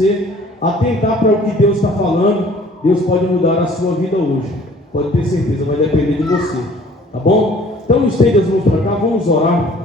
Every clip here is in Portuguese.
você atentar para o que Deus está falando, Deus pode mudar a sua vida hoje. Pode ter certeza, vai depender de você. Tá bom? Então estende as mãos para cá, vamos orar.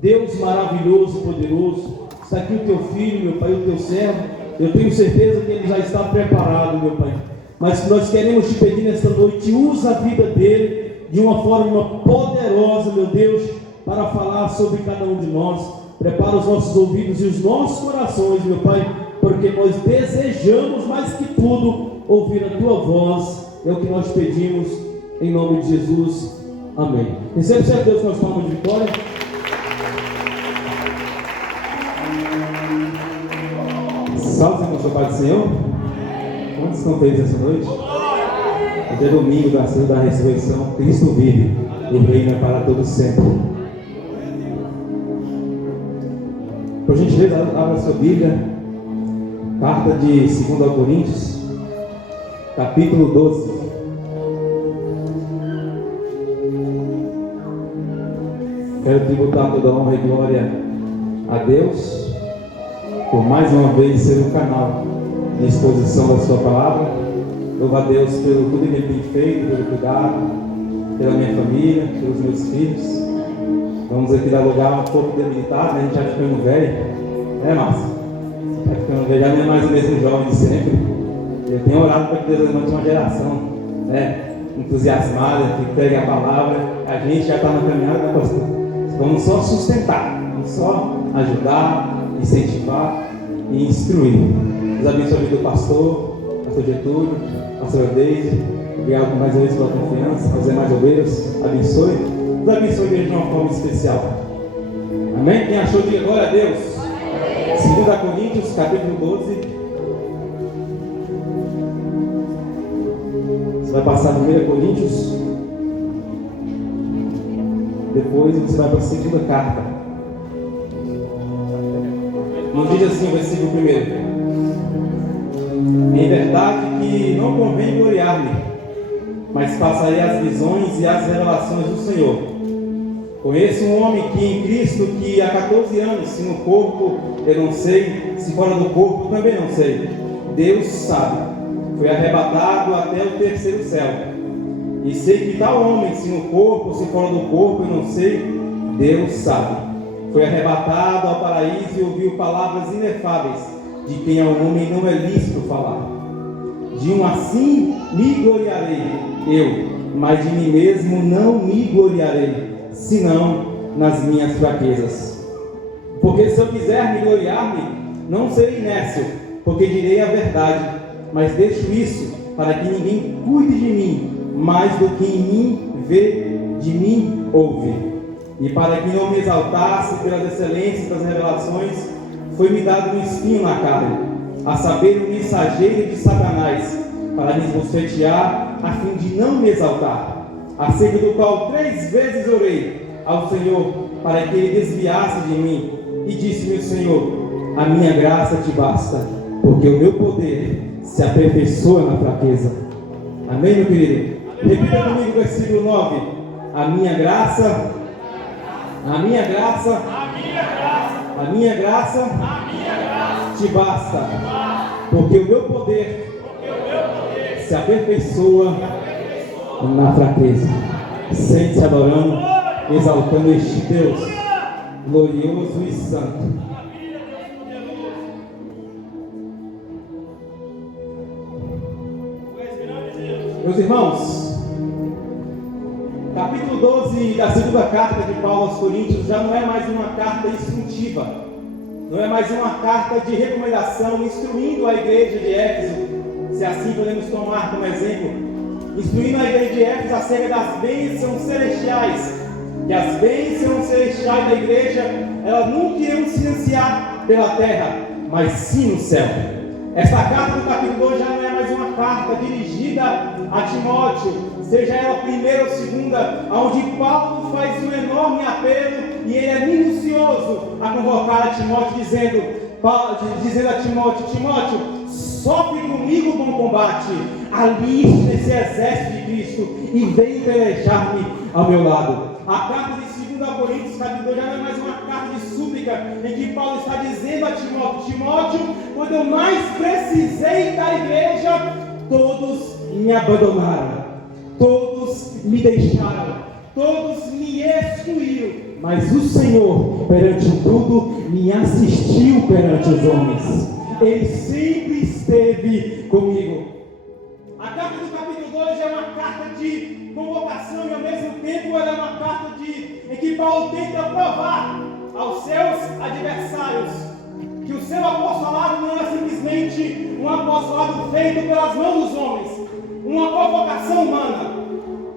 Deus maravilhoso, poderoso, está aqui o teu filho, meu Pai, o teu servo. Eu tenho certeza que ele já está preparado, meu Pai. Mas nós queremos te pedir nesta noite, usa a vida dele de uma forma poderosa, meu Deus, para falar sobre cada um de nós. Prepara os nossos ouvidos e os nossos corações, meu Pai, porque nós desejamos mais que tudo ouvir a tua voz. É o que nós pedimos em nome de Jesus. Amém. Recebe, Senhor Deus, nós falamos de vitória. Salve, Senhor, Pai do Senhor. Quantos estão felizes essa noite? Hoje é domingo da ressurreição. Cristo vive e reina para todo sempre. Por gentileza, abra a sua Bíblia. Carta de 2 Coríntios, capítulo 12. Quero tributar toda a honra e glória a Deus por mais uma vez ser um canal de exposição da sua palavra. Louvo a Deus pelo tudo que Ele tem feito, pelo cuidado, pela minha família, pelos meus filhos. Vamos aqui dar lugar um pouco debilitado, né? A gente já ficando velho, né, Márcio? Já ficando velho, já não é mais o mesmo jovem de sempre. Eu tenho orado para que Deus levante uma geração, né, entusiasmada, que pegue a palavra. A gente já está na caminhada, né, pastor? Vamos só sustentar, vamos só ajudar, incentivar e instruir. Deus abençoe a vida do pastor Getúlio, pastor Deise. Obrigado por mais uma vez pela confiança, fazer mais obreiros. Abençoe. Deus abençoe a igreja de uma forma especial. Amém? Quem achou, diga glória a Deus. 2 Coríntios, capítulo 12. Você vai passar 1 Coríntios. Depois você vai para a segunda carta. Não diz assim o versículo 1. Em verdade que não convém gloriar-me, mas passarei as visões e as revelações do Senhor. Conheço um homem que em Cristo, que há 14 anos, se no corpo eu não sei, se fora do corpo também não sei, Deus sabe, foi arrebatado até o terceiro céu. E sei que tal homem, se no corpo, se fora do corpo eu não sei, Deus sabe, foi arrebatado ao paraíso e ouviu palavras inefáveis, de quem ao homem não é lícito falar. De um assim me gloriarei eu, mas de mim mesmo não me gloriarei, senão nas minhas fraquezas. Porque se eu quiser me gloriar-me, não serei nécio, porque direi a verdade, mas deixo isso para que ninguém cuide de mim, mais do que em mim vê, de mim ouve. E para que não me exaltasse pelas excelências das revelações, foi-me dado um espinho na carne, a saber, um mensageiro de Satanás, para me esbofetear, a fim de não me exaltar, acerca do qual 3 vezes orei ao Senhor, para que Ele desviasse de mim, e disse-me o Senhor: a minha graça te basta, porque o meu poder se aperfeiçoa na fraqueza. Amém, meu querido? Repita comigo o versículo 9: a minha graça te basta, porque o meu poder se aperfeiçoa na fraqueza. Sente-se adorando, exaltando este Deus glorioso e santo. Meus irmãos, capítulo 12 da segunda carta de Paulo aos Coríntios já não é mais uma carta instrutiva, não é mais uma carta de recomendação, instruindo a igreja de Éfeso, se assim podemos tomar como exemplo, instruindo a igreja de Éfeso acerca das bênçãos celestiais, que as bênçãos celestiais da igreja, elas nunca irão se iniciar pela terra, mas sim no céu. Esta carta do capítulo 2 já não é mais uma carta dirigida a Timóteo, seja ela a primeira ou segunda, onde Paulo faz um enorme apelo e ele é minucioso a convocar a Timóteo, dizendo a Timóteo: Timóteo, sofre comigo o bom combate, aliste nesse exército de Cristo e vem pelejar-me ao meu lado. A carta de 2 Coríntios, capítulo 2, já não é mais uma carta de súplica bíblica em que Paulo está dizendo a Timóteo: Timóteo, quando eu mais precisei da igreja, todos me abandonaram, todos me deixaram, todos me excluíram, mas o Senhor, perante tudo, me assistiu perante os homens. Ele sempre esteve comigo. A carta do capítulo 2 é uma carta de convocação e ao mesmo tempo ela é uma carta em que Paulo tenta provar aos seus adversários que o seu apostolado não é simplesmente um apostolado feito pelas mãos dos homens, uma convocação humana.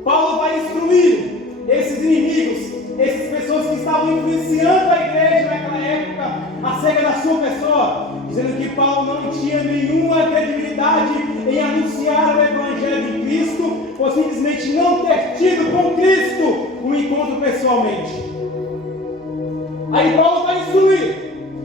Paulo vai instruir esses inimigos, essas pessoas que estavam influenciando a igreja naquela época acerca da sua pessoa, dizendo que Paulo não tinha nenhuma credibilidade em anunciar o Evangelho de Cristo, por simplesmente não ter tido com Cristo um encontro pessoalmente. Aí Paulo vai instruir: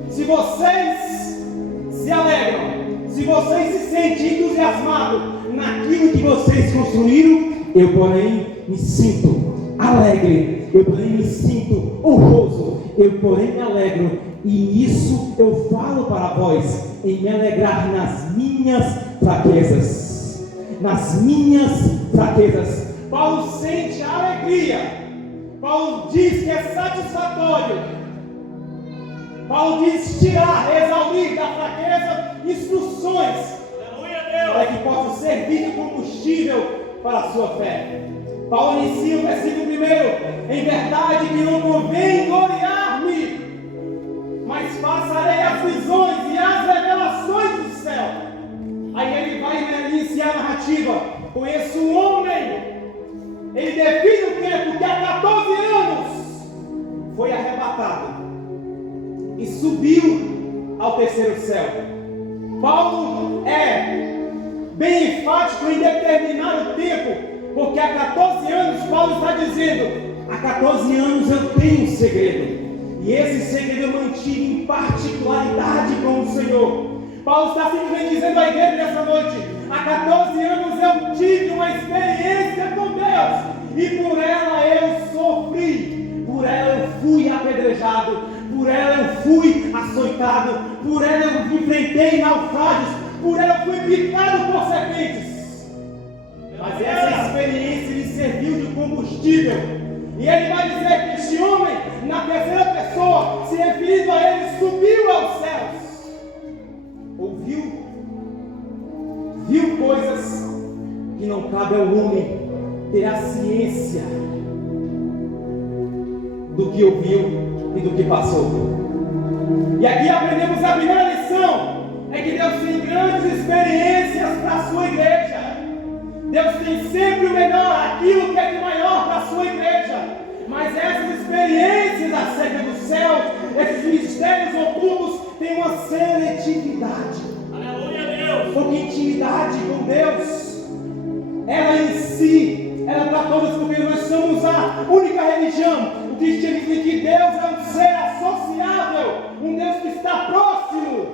se vocês se alegram, se vocês se sentem entusiasmados naquilo que vocês construíram, eu porém me sinto alegre, eu porém me sinto honroso, eu porém me alegro, e nisso eu falo para vós, em me alegrar nas minhas fraquezas. Nas minhas fraquezas. Paulo sente a alegria. Paulo diz que é satisfatório. Paulo diz tirar, exaurir da fraqueza instruções, para que possa servir de combustível para a sua fé. Paulo inicia o versículo 1: em verdade que não convém gloriar-me, mas passarei as visões e as revelações do céu. Aí ele vai iniciar a narrativa: conheço um homem, ele define o tempo que há 14 anos foi arrebatado e subiu ao terceiro céu. Paulo é bem enfático em determinar o tempo, porque há 14 anos Paulo está dizendo: há 14 anos eu tenho um segredo, e esse segredo eu mantive em particularidade com o Senhor. Paulo está simplesmente dizendo à igreja nessa noite: há 14 anos eu tive uma experiência com Deus, e por ela eu sofri, por ela eu fui apedrejado, por ela eu fui açoitado, por ela eu enfrentei naufrágios, por ela eu fui picado por serpentes. Mas essa experiência lhe serviu de combustível. E ele vai dizer que este homem, na terceira pessoa, se referindo a ele, subiu aos céus. Viu coisas que não cabe ao homem ter a ciência do que ouviu e do que passou. E aqui aprendemos a primeira lição: é que Deus tem grandes experiências para a sua igreja. Deus tem sempre o melhor, aquilo que é de maior para a sua igreja. Mas essas experiências acerca do céu, esses mistérios ocultos, têm uma seletividade. Aleluia, Deus! Porque intimidade com Deus, ela em si, ela é para todos, porque nós somos a única religião, o cristianismo, em que Deus é um ser associável, um Deus que está próximo,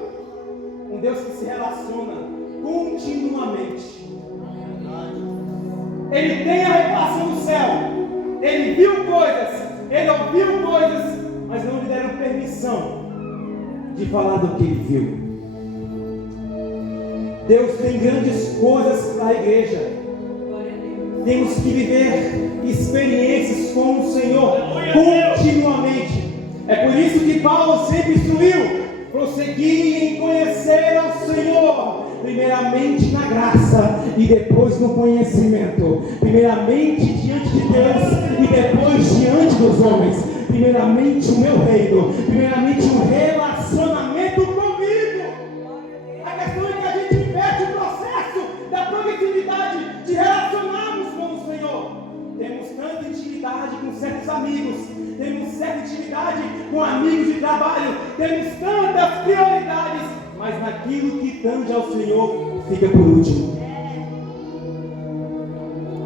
um Deus que se relaciona continuamente. Ele tem a revelação do céu, ele viu coisas, ele ouviu coisas, mas não lhe deram permissão de falar do que ele viu. Deus tem grandes coisas para a igreja. Temos que viver experiências com o Senhor continuamente. É por isso que Paulo sempre instruiu: prosseguir em conhecer ao Senhor, primeiramente na graça e depois no conhecimento, primeiramente diante de Deus e depois diante dos homens, primeiramente o meu reino, primeiramente um relacionamento comigo. A questão é que a gente inverte o processo da progressividade de relacionarmos com o Senhor. Temos tanta intimidade com certos amigos, temos certa intimidade com amigos de trabalho, temos tantas prioridades, mas naquilo que tange ao Senhor fica por último.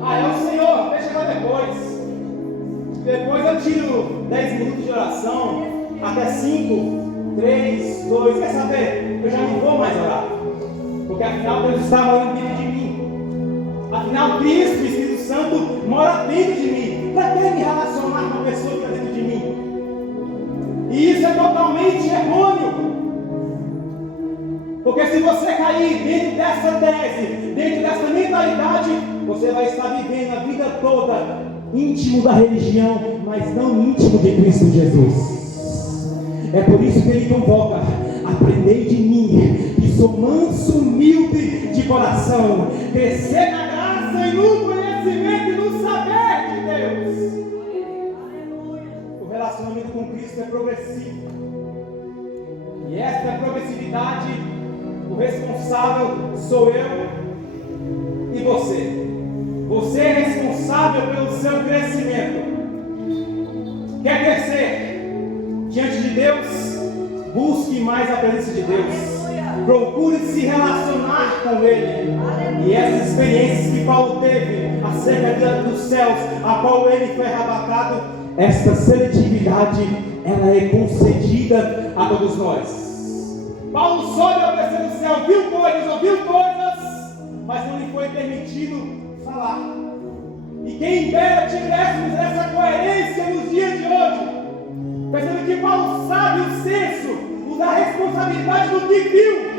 É o Senhor, deixa para depois. Depois eu tiro 10 minutos de oração, até 5, 3, 2, quer saber? Eu já não vou mais orar, porque afinal Deus está morando dentro de mim. Afinal Cristo, o Espírito Santo, mora dentro de mim. Para que me relacionar com a pessoa que está dentro de mim? E E isso é totalmente errôneo. Porque se você cair dentro dessa tese, dentro dessa mentalidade, você vai estar vivendo a vida toda íntimo da religião, mas não íntimo de Cristo Jesus. É por isso que ele convoca: aprendei de mim, que sou manso, humilde de coração, crescer na graça e no conhecimento e no saber de Deus. O relacionamento com Cristo é progressivo. E esta progressividade, o responsável sou eu e você. Você é responsável pelo seu crescimento. Quer crescer diante de Deus? Busque mais a presença de Deus. Procure se relacionar com Ele. E essas experiências que Paulo teve acerca dos céus, a qual ele foi arrebatado, esta seletividade, ela é concedida a todos nós. Paulo sobe ao terceiro céu, viu coisas, ouviu coisas, mas não lhe foi permitido falar. E quem dera tivéssemos essa coerência nos dias de hoje, percebe que Paulo sabe o senso, da responsabilidade do que viu.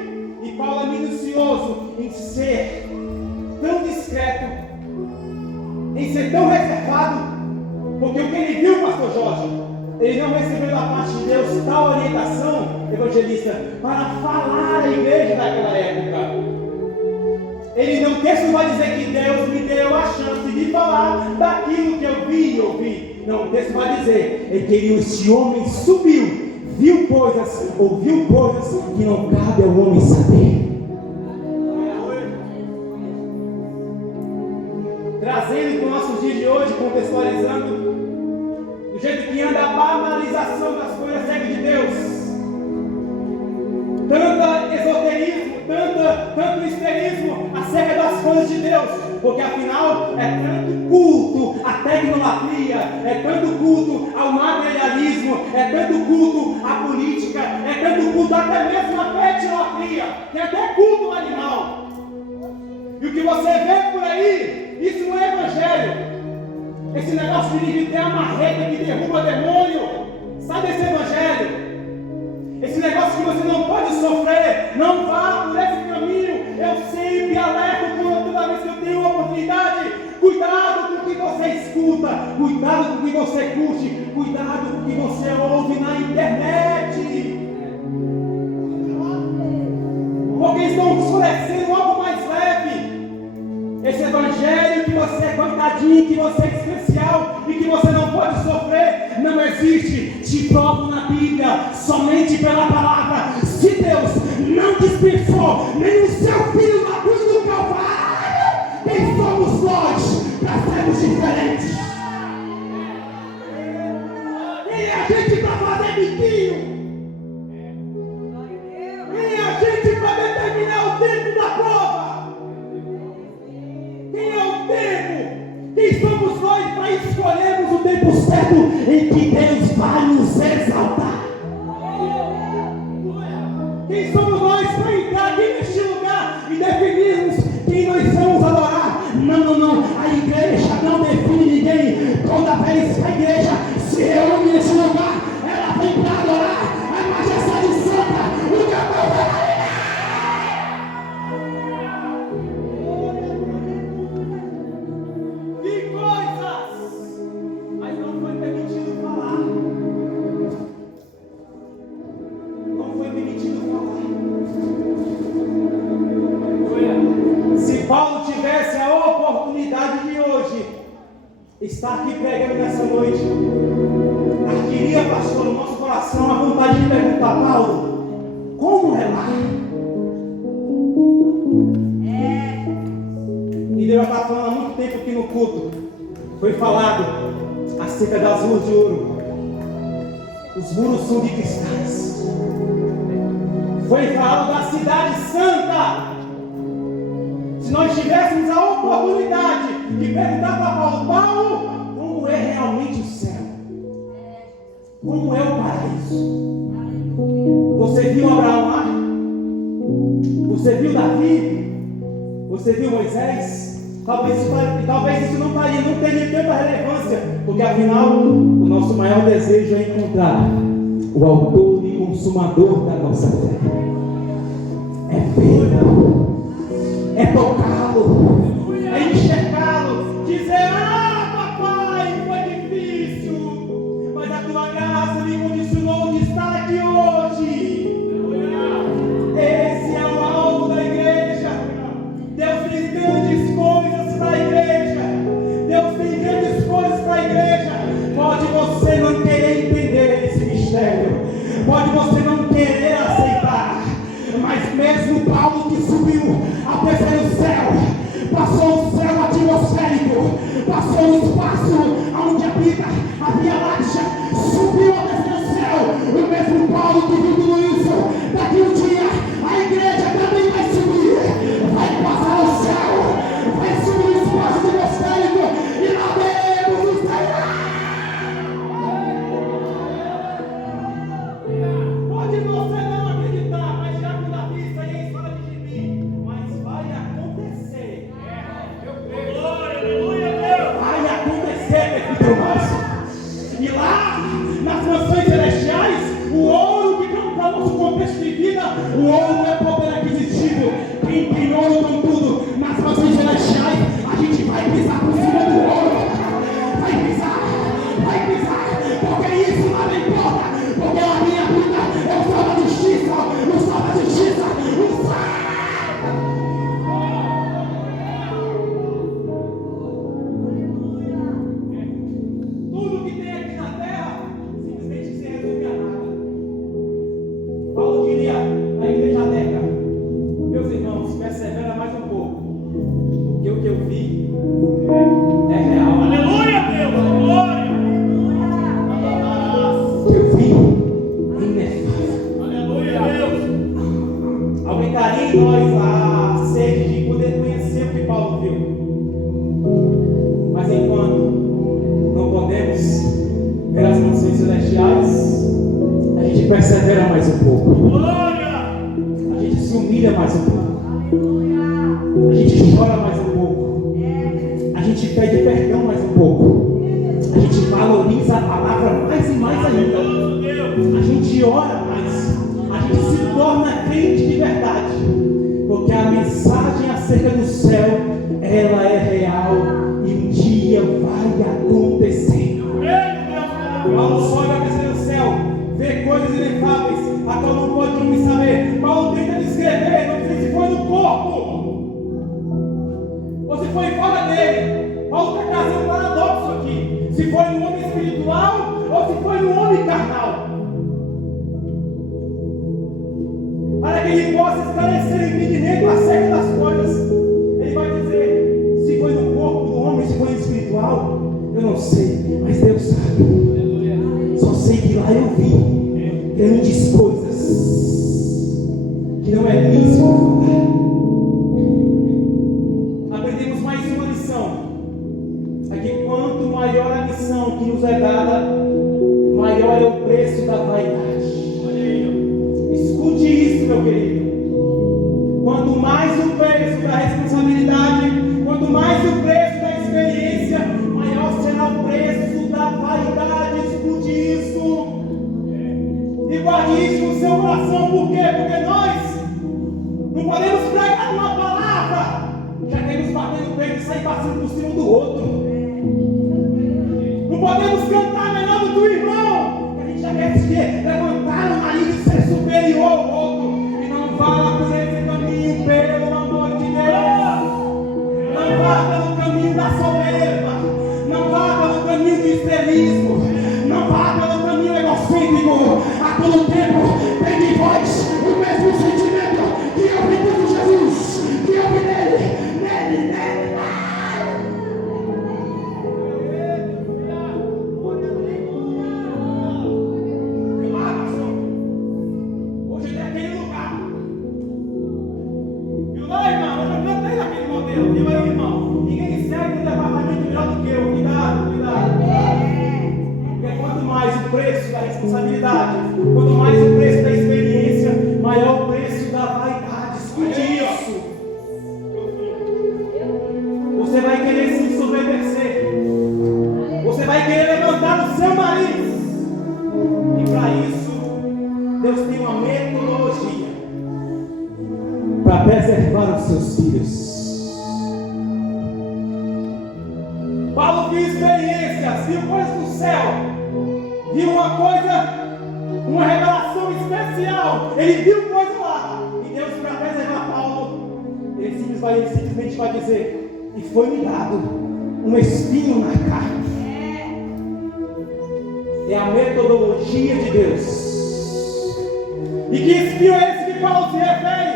E Paulo é minucioso em ser tão discreto, em ser tão reservado, porque o que ele viu, pastor Jorge, ele não recebeu da parte de Deus tal orientação, evangelista, para falar à igreja daquela época. O texto vai dizer que Deus me deu a chance de falar daquilo que eu vi e ouvi. Não, o texto vai dizer que esse homem subiu, viu coisas, ouviu coisas que não cabe ao homem saber. Trazendo para os nossos dias de hoje, contextualizando, do jeito que anda a banalização das coisas de Deus. Tanto esoterismo, tanto histerismo acerca das coisas de Deus, porque afinal é tanto culto à tecnolatria, é tanto culto ao materialismo, é tanto culto à política, é tanto culto até mesmo à petilatria, tem até culto ao animal. E o que você vê por aí, isso não é evangelho. Esse negócio de ter a marreta que derruba demônio, sai desse evangelho. Esse negócio que você não pode sofrer, não vá por esse caminho. Eu sempre alerto toda vez que eu tenho uma oportunidade. Cuidado com o que você escuta, cuidado com o que você curte, cuidado com o que você ouve na internet. Porque estão oferecendo algo mais leve. Esse evangelho que você é coitadinho, que você é especial e que você não pode sofrer, não existe. Te provo na Bíblia, somente pela palavra. Se Deus não dispensou nem o seu filho na cruz do Calvário, quem somos nós para sermos diferentes? Quem é a gente para fazer biquinho? Quem é a gente para determinar o tempo da prova? Quem é o tempo? Quem somos nós para escolhermos o tempo certo em que Deus vai nos exaltar? Quem somos nós para entrar aqui neste lugar e definirmos quem nós vamos adorar? Não. A igreja não define ninguém. Toda vez que a igreja se reúne nesse lugar, ela vem para adorar a majestade santa, o capão. Está aqui pregando nessa noite, adquiria, pastor, no nosso coração a vontade de perguntar: Paulo, como é lá? E Deus já está falando há muito tempo aqui no culto. Foi falado acerca das ruas de ouro. Os muros são de cristais. Foi falado da cidade santa. Se nós tivéssemos a oportunidade de perguntar para Paulo, como é realmente o céu? Como é o paraíso? Você viu Abraão lá? Você viu Davi? Você viu Moisés? Talvez isso não teria tanta relevância, porque afinal o nosso maior desejo é encontrar o autor e consumador da nossa fé. É vê-lo, é tocá-lo, é enxergá-lo, dizer: ah, papai, foi difícil, mas a tua graça me condicionou de estar aqui hoje. Esse é o alvo da igreja. Deus tem grandes coisas para a igreja. Deus tem grandes coisas para a igreja. Pode você não querer entender esse mistério, pode você não querer aceitar, mas mesmo Paulo, que subiu ao terceiro céu, passou o céu atmosférico, passou o espaço onde habita a Via Láctea, subiu ao terceiro céu. O mesmo Paulo que viu tudo isso, daqui um dia a igreja também vai subir, vai passar o céu, vai subir o espaço atmosférico e lá veremos o Senhor. Pode você não acreditar, mas já com Davi, isso aí é história de mim. Mas vai acontecer. Glória, aleluia, Deus. Vai acontecer, Pedro Márcio. E lá, nas mansões celestiais, o ouro que não está no nosso contexto de vida, o ouro não é poder aquisitivo. Quem tem ouro com tudo, nas mansões celestiais, a gente vai pisar por cima do ouro. Vai pisar, porque isso lá não importa, porque a minha vida é o sol da justiça, o sol da justiça, o sol. Tudo que tem aqui na terra simplesmente se resume a nada. Paulo diria na igreja Deca: meus irmãos, persevera mais um pouco, porque o que eu vi é real. Aleluia, Deus, glória. O que eu vi é inefável. Aleluia, Deus. Aumentaria em nós a sede de poder conhecer o que Paulo viu. Mas enquanto não podemos ver as mansões celestiais, a gente persevera mais um pouco. Glória! A gente se humilha mais um pouco. A gente chora mais um pouco. A gente pede perdão mais um pouco. A gente valoriza a palavra mais e mais ainda. A gente ora mais. A gente se torna crente de verdade. Porque a mensagem acerca do céu, ela é real e um dia vai acontecer. Paulo sobe a terceiro céu, vê coisas inefáveis, a qual não pode homem saber. Paulo tenta descrever, não sei se foi no corpo ou se foi fora dele. Paulo está trazendo um paradoxo aqui: se foi no homem espiritual ou se foi no homem carnal, para que ele possa esclarecer o entendimento acerca das coisas. Ele vai dizer: se foi no corpo do homem, se foi no espiritual, eu não sei, mas Deus sabe. Só sei que lá eu vi grandes coisas que não é lícito falar. Aprendemos mais uma lição: é que quanto maior a missão que nos é dada, maior é o preço da vaidade. Escute isso, meu querido. Quanto mais o preço da responsabilidade, quanto mais o preço da experiência, maior será o preço da vaidade. Escute isso e guarde isso no seu coração. Por quê? Porque nós não podemos pregar uma palavra, já queremos bater no peito e sair passando por cima do outro. Não podemos cantar melhor do que o irmão, que a gente já quer levantar o nariz e ser superior ao outro. E não vá por esse caminho, pelo amor de Deus. Não vá pelo caminho da soberba, não vá pelo caminho do estrelismo, não vá pelo caminho egocêntrico. A todo tempo tem de vós o mesmo sentimento que eu vi em Jesus, que eu vi nele. Hoje ele é aquele lugar. Viu lá, irmão? Eu já cantei naquele modelo. Viu aí, irmão? Ninguém serve um departamento melhor do que eu. Cuidado. Porque quanto mais o preço da responsabilidade, quanto mais o preço da experiência, maior o preço da vaidade. Escute isso. Você vai querer se ensoberbecer. Você vai querer levantar o seu nariz. E para isso, para preservar os seus filhos. Paulo viu experiências, viu coisas do céu, viu uma coisa, uma revelação especial. Ele viu coisa lá, e Deus, para preservar Paulo, ele simplesmente vai dizer: e foi-me dado um espinho na carne. É a metodologia de Deus. E que espinho é esse que Paulo se refere?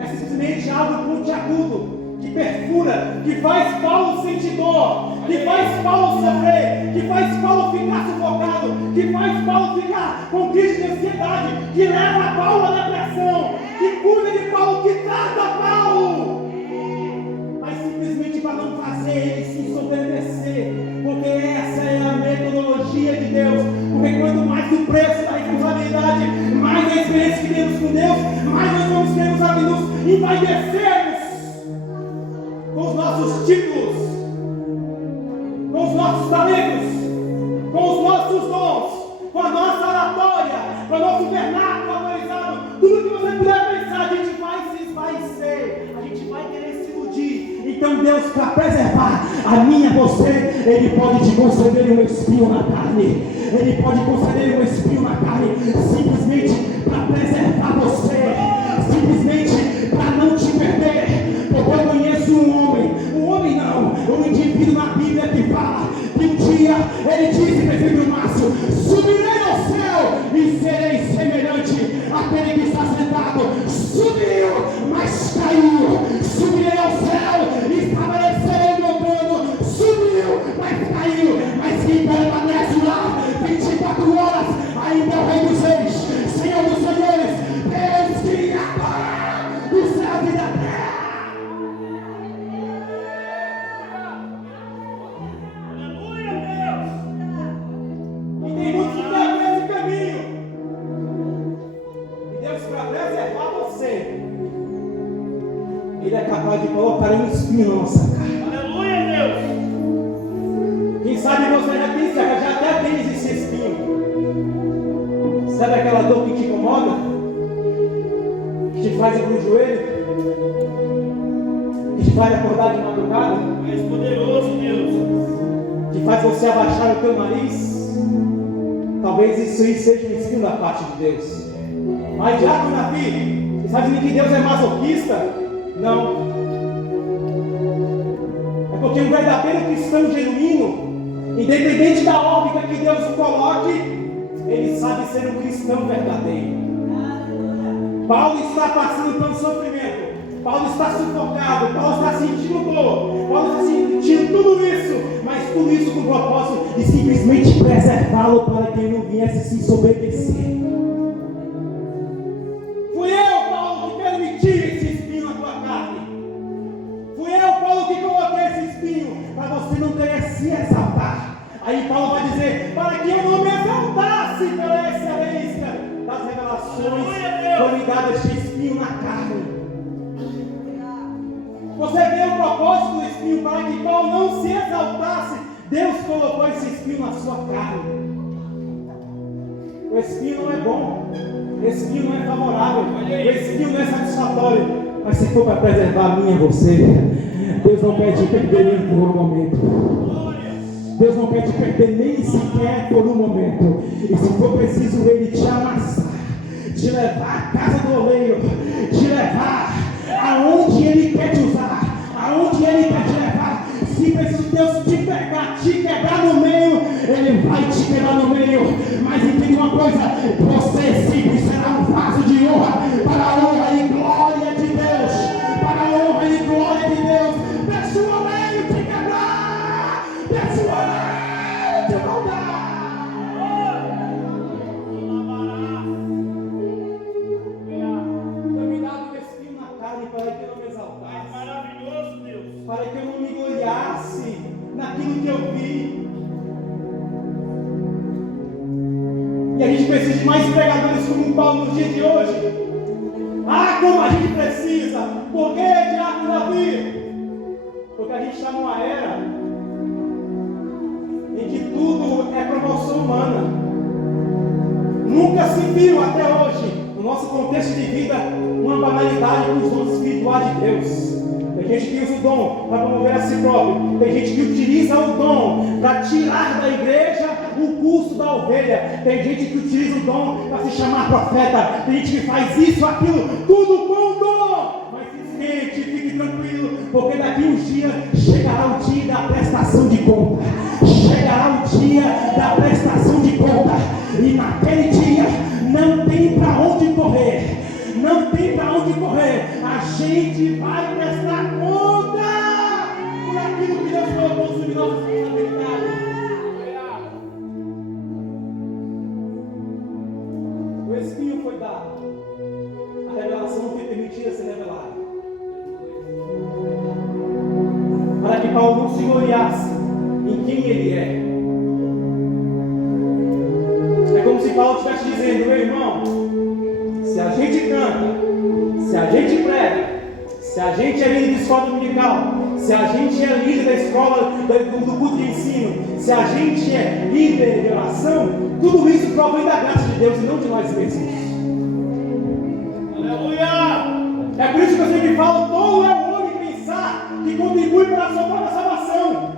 É simplesmente algo pontiagudo, que perfura, que faz Paulo sentir dor, que faz Paulo sofrer, que faz Paulo ficar sufocado, que faz Paulo ficar com crise de ansiedade, que leva Paulo à depressão, que cuida de Paulo, que trata Paulo, mas simplesmente para não fazer ele se ensoberbecer, porque essa é a metodologia de Deus. Porque quanto mais o preço da responsabilidade, mais a experiência que temos com Deus, mais nós vamos termos a nos envaidecermos com os nossos títulos, com os nossos talentos, com os nossos dons, com a nossa oratória, com o nosso vernáculo autorizado. Tudo que você puder pensar, a gente vai se esvaecer, a gente vai querer se iludir. Então Deus, para preservar a minha e você, Ele pode te conceder um espinho na carne. Ele pode conceder um espinho na carne, simplesmente para preservar você, simplesmente para não te perder. Porque eu conheço um homem não, um indivíduo na Bíblia que fala que um dia ele disse, prefeito Márcio: subirei ao céu e serei semelhante àquele que está sentado. Subiu, mas caiu. Subirei ao céu e estabelecerei meu trono. Subiu, mas caiu. Mas quem permanece lá 24 horas ainda é o Rei dos Reis, Senhor dos Senhores, Deus Criador do céu e da terra. Aleluia, Deus! E tem muitos que estão nesse caminho. E Deus, para preservar você, Ele é capaz de colocar um espinho na nossa carne. Aleluia, Deus! Quem sabe você já até tem esse espinho. Sabe aquela dor que te incomoda? Que te faz abrir o joelho? Que te faz acordar de madrugada? És poderoso, Deus! Que faz você abaixar o teu nariz? Talvez isso aí seja um espinho da parte de Deus. Mas Diácono Davi, você está dizendo que Deus é masoquista? Não. É porque um verdadeiro cristão genuíno, independente da órbita que Deus o coloque, ele sabe ser um cristão verdadeiro. Paulo está passando pelo sofrimento, Paulo está sufocado, Paulo está sentindo dor, Paulo está sentindo tudo isso, mas tudo isso com o propósito de simplesmente preservá-lo para que ele não viesse se ensoberbecer. Fui eu, Paulo, que permiti esse espinho na tua carne. Fui eu, Paulo, que coloquei esse espinho para você não querer se exaltar. Aí Paulo vai dizer: para que eu não me exaltasse pela excelência das revelações, foi-me dado este espinho na carne. Você vê o propósito do espinho, para que Paulo não se exaltasse. Deus colocou esse espinho na sua carne. O espinho não é bom, o espinho não é favorável, o espinho não é satisfatório. Mas se for para preservar a minha e você, Deus não quer te perder nem por um momento. Deus não quer te perder nem sequer por um momento. E se for preciso Ele te amassar, te levar à casa do oleiro, te levar aonde Ele quer te usar, aonde Ele quer te levar. Se preciso Deus te pegar, te quebrar no meio, Ele vai te quebrar no meio. Mas entenda uma coisa: você sempre será um vaso de honra para a honra e glória de Deus, para a honra e glória de Deus. Deixa o oleiro te quebrar, deixa o oleiro te moldar. Foi me dado um espinho na carne para que eu não me exaltasse, maravilhoso Deus, para que eu não me gloriasse naquilo que eu vi. E a gente precisa de mais pregadores como Paulo nos dias de hoje. Ah, como a gente precisa! Por que, Diácono Davi? Porque a gente está numa era em que tudo é promoção humana. Nunca se viu até hoje, no nosso contexto de vida, uma banalidade com os dons espirituais de Deus. Tem gente que usa o dom para promover a si próprio. Tem gente que utiliza o dom para tirar da igreja o custo da ovelha. Tem gente que utiliza o dom para se chamar profeta. Tem gente que faz isso, aquilo, tudo com o dom. Mas se esquente, fique tranquilo, porque daqui uns dias chegará o dia da prestação de conta. Chegará o dia da prestação de conta. E naquele dia não tem para onde correr. Não tem para onde correr. A gente vai prestar conta por aquilo que Deus colocou sobre nossa responsabilidade. O espinho foi dado. A revelação não foi permitida ser revelada. Para que Paulo não se gloriasse em quem ele é. É como se Paulo estivesse dizendo: meu irmão, se a gente canta, se a gente prega, se a gente é líder de escola dominical, se a gente é líder da escola do culto de ensino, se a gente é líder de oração, tudo isso provém da graça de Deus e não de nós mesmos. Aleluia! É por isso que eu sempre falo: todo é o homem pensar que contribui para a sua própria salvação.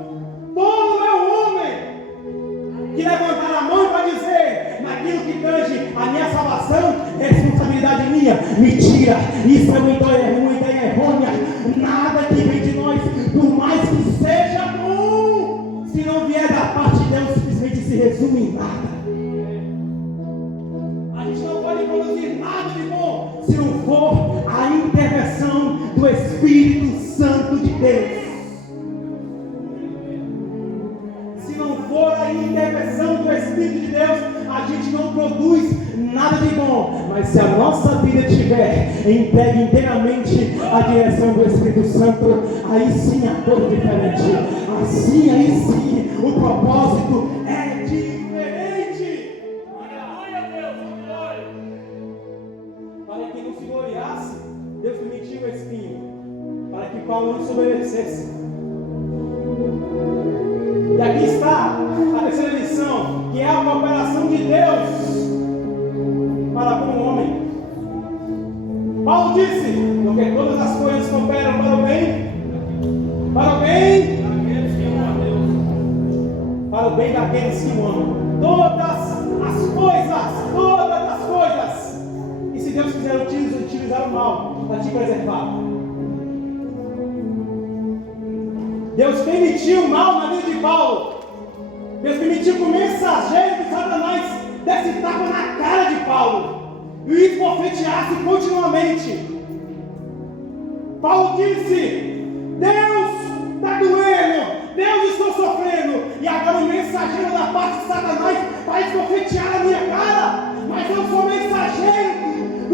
Todo é o homem que levantar a mão para dizer: naquilo que tange a minha salvação, é responsabilidade minha. Mentira, isso é uma ideia errônea. Nada que vem de nós, por mais que seja bom, se não vier da parte de Deus, simplesmente se resume em nada. A gente não pode produzir nada de bom se não for a intervenção do Espírito Santo de Deus. Se não for a intervenção do Espírito de Deus, a gente não produz nada de bom. Mas se a nossa vida estiver entregue inteiramente à direção do Espírito Santo, aí sim a coisa é diferente. Assim, aí sim, o propósito é diferente. Aleluia, Deus, glória. Para que não se gloriasse, Deus permitiu o espinho, para que Paulo não desobedecesse. E aqui está a terceira lição, que é a cooperação de Deus para com o homem. Paulo disse: porque todas as coisas cooperam para o bem daqueles que amam a Deus, para o bem daqueles que o amam. Todas as coisas. E se Deus quiser utilizar o mal para te preservar, Deus permitiu o mal na vida de Paulo. Deus permitiu que o mensageiro de Satanás desse tapa na cara de Paulo e o esbofeteasse continuamente. Paulo disse: Deus está doendo, Deus estou sofrendo. E agora o mensageiro da parte de Satanás vai esbofetear a minha cara. Mas eu sou mensageiro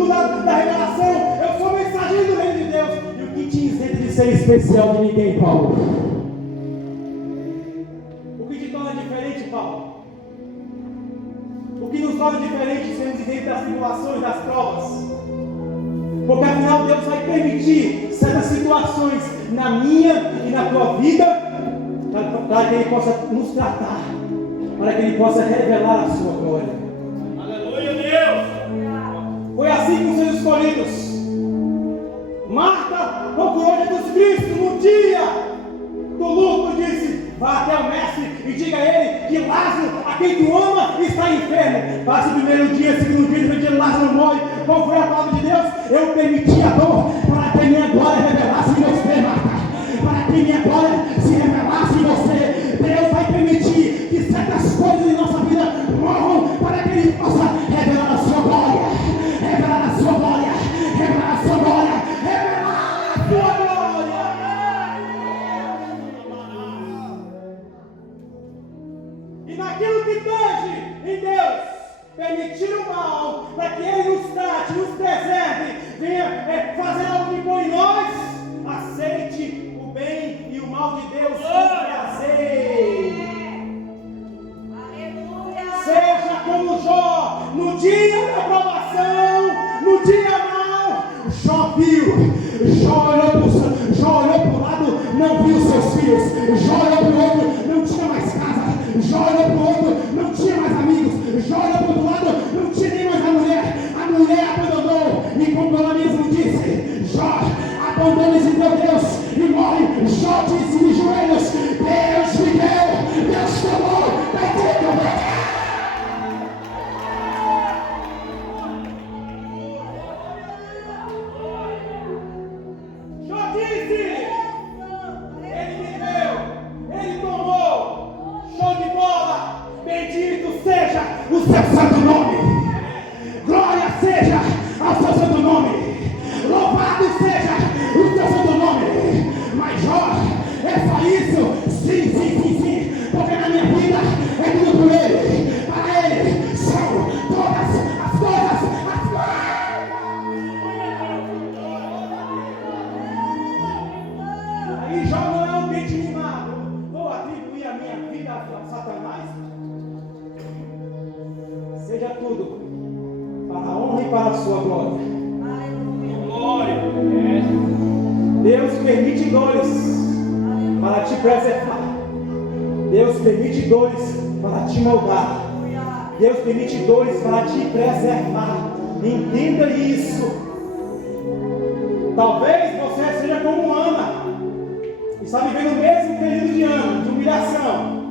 da revelação, eu sou mensageiro do reino de Deus. E o que te isenta de ser especial de ninguém, Paulo? Diferente, Paulo. O que nos torna diferente sermos isentos das tribulações, das provas. Porque afinal Deus vai permitir certas situações na minha e na tua vida, para que Ele possa nos tratar, para que Ele possa revelar a sua glória. Aleluia, Deus! Foi assim com os seus escolhidos. Marta procurou Jesus Cristo no dia do luto, disse: vá até o mestre e diga a ele que Lázaro, a quem tu ama, está enfermo. Passa o primeiro dia, segundo dia, terceiro dia, Lázaro morre. Qual foi a palavra de Deus? Eu permiti a dor para que a minha glória revelasse em você, Marta. Para que minha glória se revelasse em você. Deus vai permitir que certas coisas em nossa vida morram para que Ele possa revelar a sua glória. Revelar a sua glória. Revelar a sua glória. Revelar a sua glória. E naquilo que tange em Deus, permitir o mal, para que Ele nos trate, nos preserve, venha fazer algo de bom em nós, aceite o bem e o mal de Deus com prazer. Aleluia! Seja como Jó, no dia da provação, no dia mau, Jó viu, Jó olhou para o lado, não viu seus filhos, Jó olhou para o outro, não tinha mais casa, Jó olhou para o outro, não tinha mais amigos, Jó olhou para o outro lado, não tinha nem mais a mulher abandonou, e como ela mesmo disse, abandona esse teu Deus e morre. Jó disse de joelhos: Deus me deu, Deus tomou, vai ter que o seu santo nome, glória seja ao seu santo nome, louvado seja o seu santo nome. Mas Jó, é só isso? Sim, porque na minha vida é tudo por Ele, para Ele são todas as coisas, Aí Jó não é um dente mimado. Vou atribuir a minha vida a Satanás? Seja tudo para a honra e para a sua glória. Glória. Deus permite dores para te preservar. Deus permite dores para te moldar. Deus permite dores para te preservar. Entenda isso. Talvez você seja como Ana, está vivendo o mesmo período de Ana, de humilhação,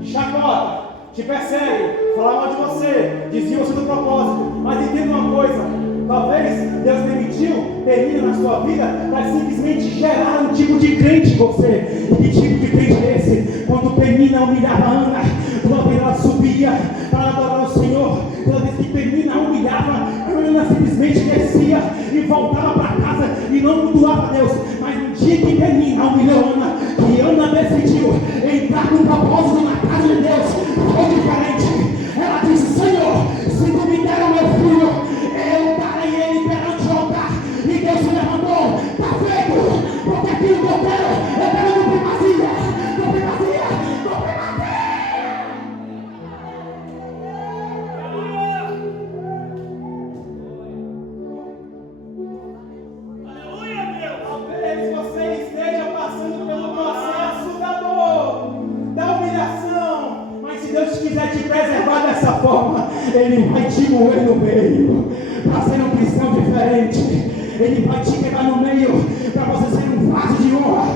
de chacota. Te persegue, fala mal de você, desvia você do propósito. Mas entenda uma coisa: talvez Deus permitiu, termina na sua vida, para simplesmente gerar um tipo de crente em você. E que tipo de crente é esse? Quando Penina humilhava Ana, toda vez ela subia para adorar o Senhor, toda vez que Penina humilhava, Ana simplesmente descia e voltava para casa e não cultuava a Deus. Mas no dia que Penina humilhou Ana, que Ana decidiu entrar no propósito na casa de Deus, foi diferente. Ela disse: Senhor, se tu me der o meu filho, eu darei ele perante o altar. E Deus se levantou: está feito, porque aquilo que eu quero com primazia. Aleluia, Deus. Talvez você esteja passando pelo processo da dor, da humilhação. Se Deus quiser te preservar dessa forma, Ele vai te moer no meio, para ser um cristão diferente. Ele vai te quebrar no meio, para você ser um vaso de honra.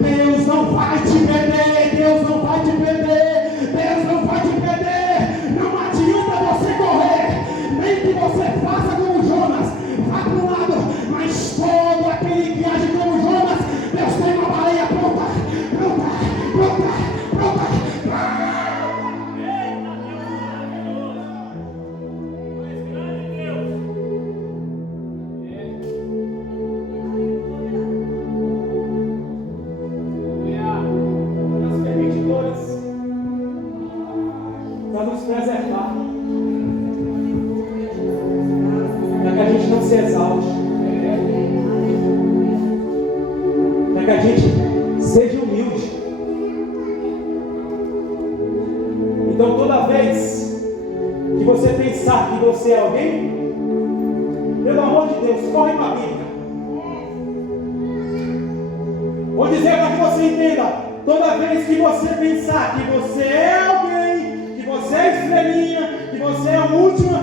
Deus não vai te perder, Deus não vai te perder, Deus não vai te perder. Não adianta você correr, nem que você faça como Jonas, vá para um lado, mas todo aquele que age como Jonas, Deus tem uma baleia pronta. Para nos preservar, para que a gente não se exalte, para que a gente seja humilde. Então, toda vez que você pensar que você é alguém, pelo amor de Deus, corre para a Bíblia. Vou dizer para que você entenda: toda vez que você pensar que você é alguém, que você é estrelinha, que você é a última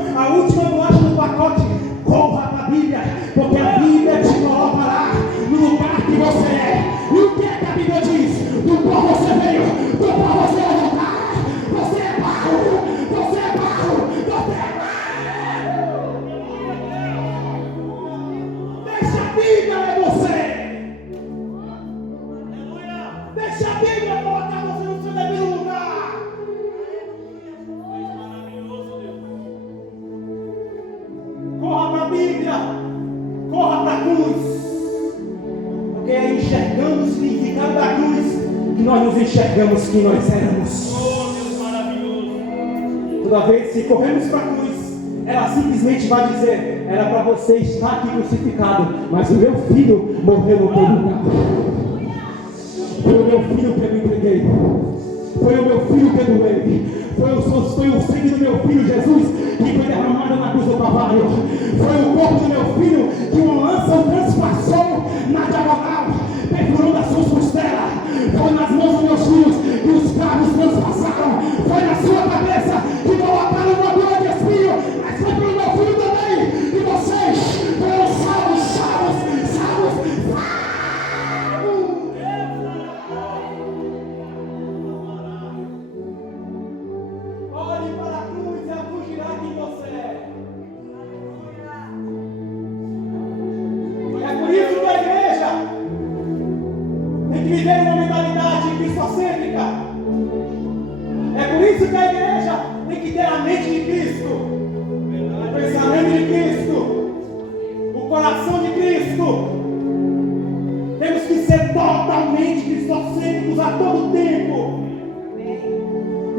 bolacha do pacote, corra para a Bíblia, porque a Bíblia te colocará no lugar que você é. E o que é que a Bíblia diz? Do qual você veio, do qual você vai voltar. Você é barro, você é barro, você é barro. Deixa a Bíblia ler você. Deixa a Bíblia colocar você no seu devido lugar. Corra para a Bíblia, corra para a cruz, porque é enxergando o significado da cruz que nós nos enxergamos quem nós éramos. Oh, Deus maravilhoso! Toda vez que corremos para a cruz, ela simplesmente vai dizer: era para você estar aqui crucificado, mas o meu filho morreu no teu lugar. Foi o meu filho que eu me entreguei. Foi o meu filho que eu doei. Foi o sangue do meu filho Jesus que foi derramado na cruz do Calvário. Foi o corpo do meu filho que uma lança o transpassou na diagonal, perfurando as suas costelas. Foi nas mãos dos meus filhos que os carros transpassaram. Foi na sua cabeça que colocaram uma dor de espinho. Mas foi pelo meu filho também. E vocês foram salvos. viver uma mentalidade cristocêntrica. É por isso que a igreja tem que ter a mente de Cristo, o pensamento de Cristo, o coração de Cristo. Temos que ser totalmente cristocêntricos a todo tempo.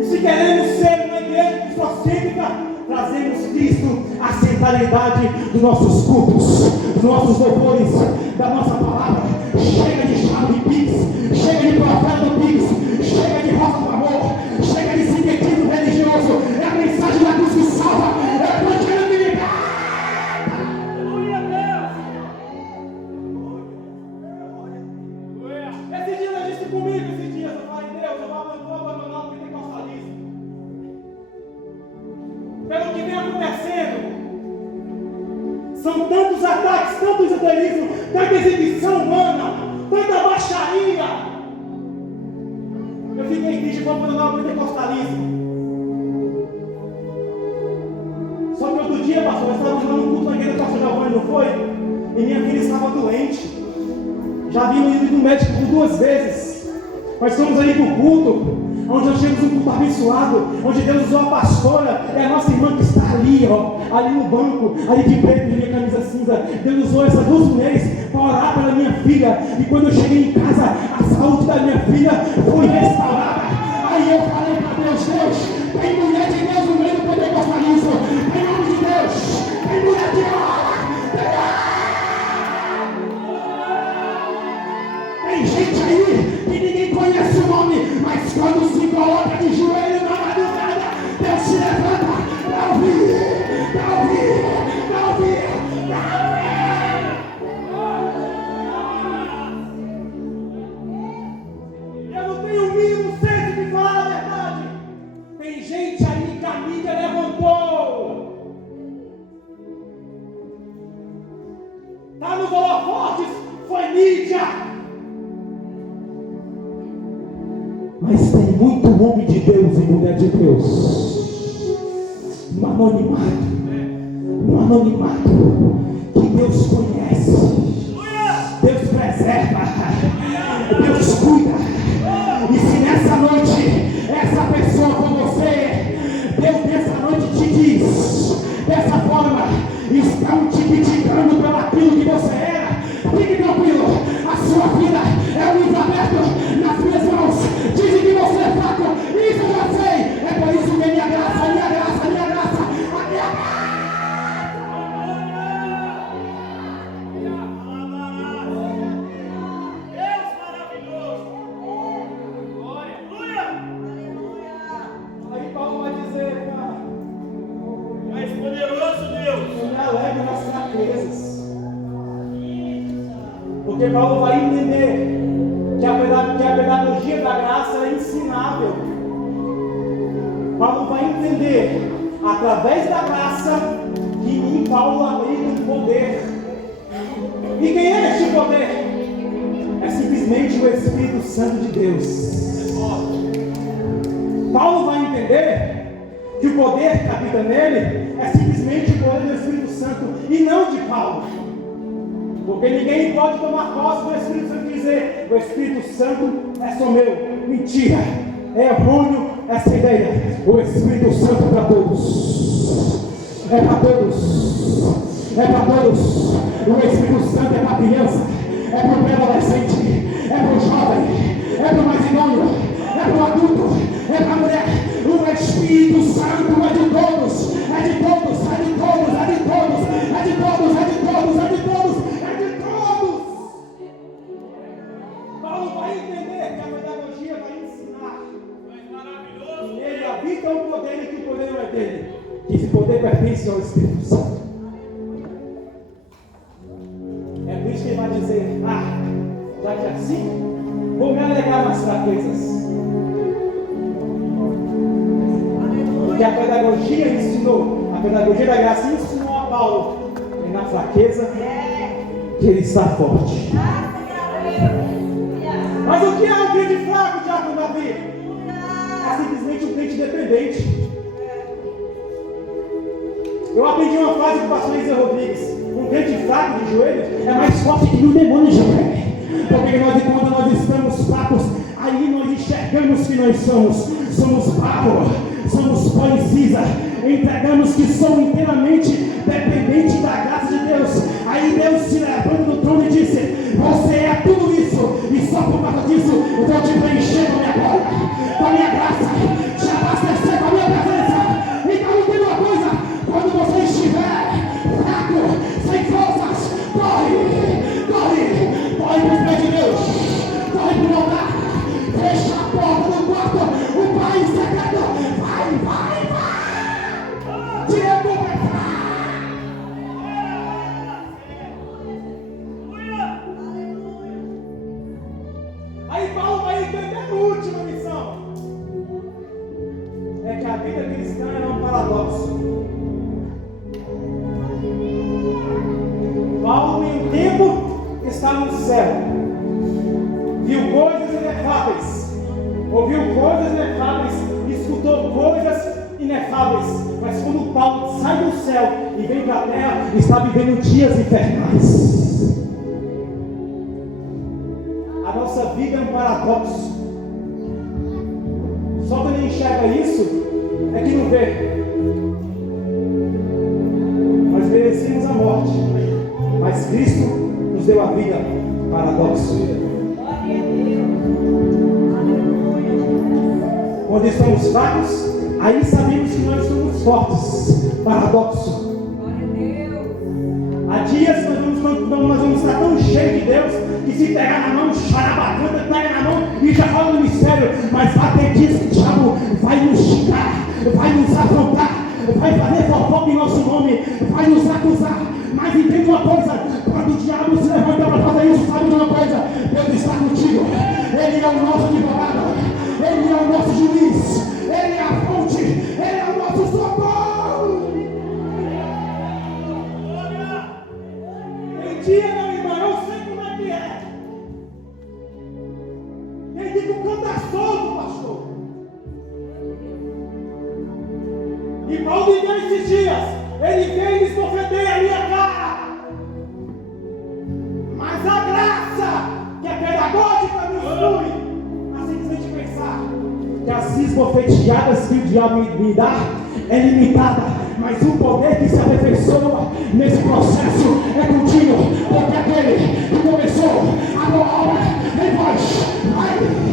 E se queremos ser uma igreja cristocêntrica, trazemos Cristo à centralidade dos nossos cultos, dos nossos louvores, da nossa palavra. Chega de chave de pix, chega de profeta do pix, chega de rosa do amor, chega de sintetismo religioso. É a mensagem da cruz que salva, é o evangelho que liberta. Aleluia, Deus. Esses dias eu disse comigo, eu falei, Deus, eu vou abandonar o pentecostalismo. Pelo que vem acontecendo, são tantos ataques, tanto esoterismo, tanta exibição humana, tanta baixaria. Eu fiquei triste para abandonar o pentecostalismo. Só que outro dia, pastor, nós estávamos lá no culto na igreja do pastor Giovanni, não foi? E minha filha estava doente. Já vimos ido no médico por 2 vezes. Nós fomos ali para o culto, onde nós temos um culto abençoado, onde Deus usou a pastora, é a nossa irmã que está ali, ó, ali no banco, ali de preto, de minha camisa cinza. Deus usou essas 2 mulheres para orar pela minha filha. E quando eu cheguei em casa, a saúde da minha filha foi restaurada. Aí eu falei para Deus, Deus, tem mulher de Deus no meio do pentecostalismo, em nome de Deus, tem mulher de honra, tem gente aí que ninguém conhece o nome, mas quando se coloca de joelho na madrugada, Deus se levanta para ouvir, para ouvir, para ouvir, para ouvir. Eu não tenho o mínimo senso de falar a verdade. Tem gente aí que a mídia levantou. Está nos holofotes, foi mídia. Mas tem muito homem de Deus e mulher de Deus no anonimato, que Deus conhece, Deus preserva, Deus cuida. E se nessa noite essa pessoa com você, Deus nessa noite te diz dessa forma, estão te criticando pelo aquilo que você era, fique tranquilo, a sua vida é um livro aberto nas minhas mãos. Dizem que você é fraco, isso eu já sei. É por isso que minha graça, minha graça, minha graça, a minha graça. Deus maravilhoso. Glória. Aí Paulo vai dizer, cara, mais poderoso Deus, eu me alegro nas fraquezas. Porque Paulo vai entender que a pedagogia da graça é ensinável. Paulo vai entender, através da graça, que em Paulo abriga um poder. E quem é este poder? É simplesmente o Espírito Santo de Deus. Paulo vai entender que o poder que habita nele é simplesmente o poder do Espírito Santo e não de Paulo. Porque ninguém pode tomar posse do Espírito Santo e dizer: o Espírito Santo é só meu. Mentira, é errôneo essa ideia. O Espírito Santo é para todos. É para todos. É para todos. O Espírito Santo é para a criança, é para o pré-adolescente, é para o jovem, é para o mais idôneo, é para o adulto, é para a mulher. O Espírito Santo é de todos. É de todos, é de todos, é de todos, é de todos, é de todos, é de todos. Paulo vai entender que a pedagogia vai ensinar. E nele habita o poder e que o poder não é dele. Que esse poder pertence ao Espírito Santo. É por isso que ele vai dizer: já que é assim, vou me alegrar nas fraquezas. Porque a pedagogia ensinou, a pedagogia da graça ensinou a Paulo que na fraqueza que ele está forte. Mas o que é um crente fraco, diácono Davi? É simplesmente um crente dependente. Eu aprendi uma frase com o pastor Isa Rodrigues: um crente fraco de joelhos é mais forte que um demônio de pé. Porque quando nós estamos entregamos que nós somos barro, somos pó e cinza, entregamos que somos inteiramente dependentes da graça de Deus. Aí Deus se levanta do trono e disse: você é tudo isso, e só por causa disso eu vou te preencher com a minha glória, com a minha graça, te abastecer com a minha presença. Então entenda uma coisa: quando você estiver fraco, sem forças, corre para os pés de Deus, corre para o altar, fecha a porta do quarto, o pai em secreto, vai, Diego, aí Paulo vai entender a última lição, é que a vida cristã é um paradoxo. Paulo, em um tempo, está no céu, viu coisas inefáveis, ouviu coisas inefáveis, escutou coisas inefáveis, mas quando Paulo sai do céu e vem para a terra, está vivendo dias infernais. A nossa vida é um paradoxo. Só quem não enxerga isso é que não vê. Nós merecíamos a morte, mas Cristo nos deu a vida. Paradoxo. Quando estamos fracos, aí sabemos que nós somos fortes. Paradoxo. Há dias nós vamos estar tão cheios de Deus que se pegar na mão, charabacanta, pega na mão e já rola no mistério. Mas lá tem dias que o diabo vai nos xingar, vai nos afrontar, vai fazer fofoca em nosso nome, vai nos acusar. Mas entende uma coisa: quando o diabo se levanta para fazer isso, sabe de uma coisa? Deus está contigo. Ele é o nosso advogado, Ele é o nosso juiz, Ele é a fonte, Ele é o nosso socorro. Tem dia, meu irmão, eu sei como é que é. Tem dia que o canto é solto, pastor. E Paulo viveu esses dias. Ele veio e escofeteia a minha cara. Mas a graça, que é pedagógica, nos flui a simplesmente pensar que as esbofeteadas que o diabo me dá é limitada, mas o poder que se aperfeiçoa nesse processo é contínuo, porque aquele que começou a boa obra em vós vai terminar.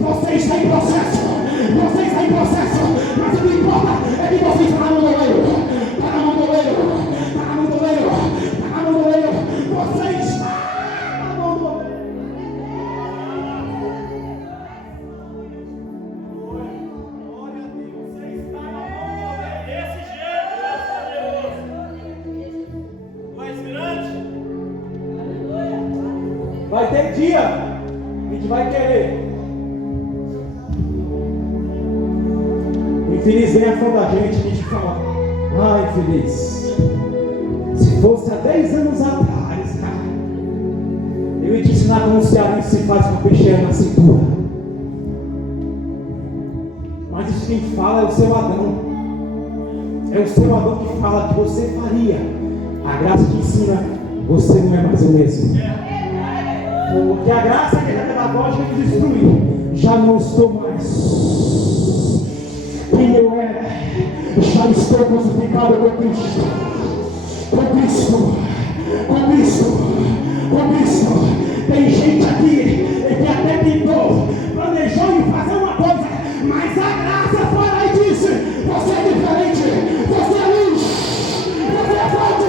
Você está em processo, mas o que importa é que você está no moleiro, você está na mão do moleiro. Glória a Deus, você está na mão do moleiro. Desse jeito, Deus. Tu és grande. Vai ter dia, a gente vai querer. O infeliz vem afrontar a gente fala: ai, infeliz, se fosse há 10 anos atrás, cara, eu ia te ensinar como o cearense se faz com a peixeira na cintura. Mas isso quem fala é o seu Adão. É o seu Adão que fala que você faria. A graça te ensina: você não é mais o mesmo. Porque a graça que é pedagógica que destrui, já não estou mais. Quem eu era, já estou crucificado com Cristo. Tem gente aqui que até tentou, planejou em fazer uma coisa, mas a graça foi lá e disse: você é diferente, você é luz, você é forte.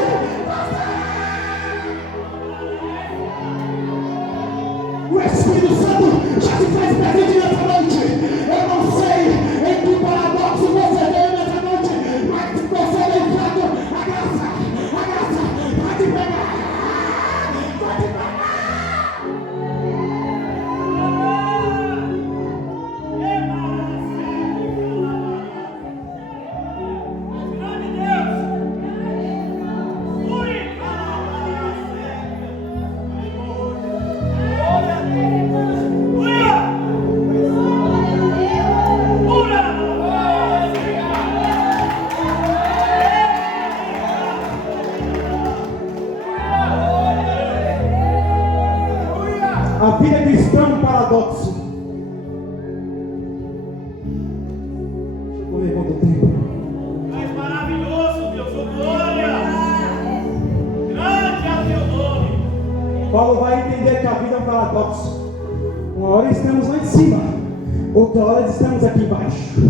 O Espírito Santo já se faz presente nessa noite. Eu não sei em que paradoxo você veio nessa noite, mas se você veio fraco, a vida cristã é um paradoxo. Deixa eu comer quanto tempo. És maravilhoso, Deus, oh glória! Grande é o teu nome! Paulo vai entender que a vida é um paradoxo. Uma hora estamos lá em cima, outra hora estamos aqui embaixo.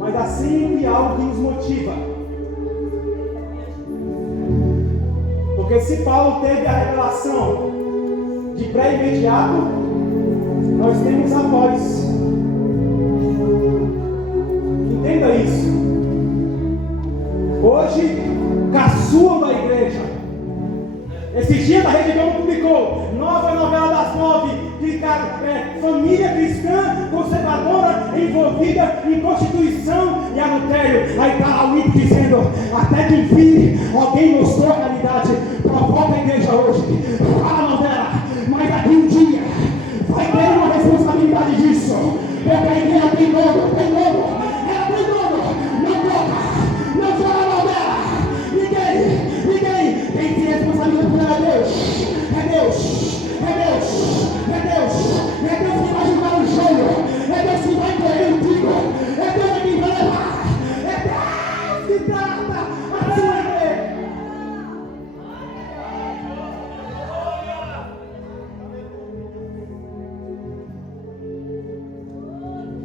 Mas há sempre algo que nos motiva. Porque se Paulo teve a revelação de pré-imediato, nós temos a voz. Entenda isso. Hoje, caçula da igreja. Esses dias a Rede Globo publicou nova novela das 9, de família cristã conservadora envolvida em prostituição e adultério. Aí está lá o Ito dizendo, até que enfim alguém mostrou a realidade. Provoca a igreja hoje, fala a novela, mas daqui um dia vai ter uma responsabilidade disso. Porque a igreja tem dono, tem dono, ela tem dono, não toca, não fala a novela. Ninguém tem que ter responsabilidade por ela. É Deus, é Deus, é Deus, é Deus, é Deus que vai julgar o joio, é Deus que vai colher o trigo, é Deus que vai levar, é Deus que trata a sua igreja.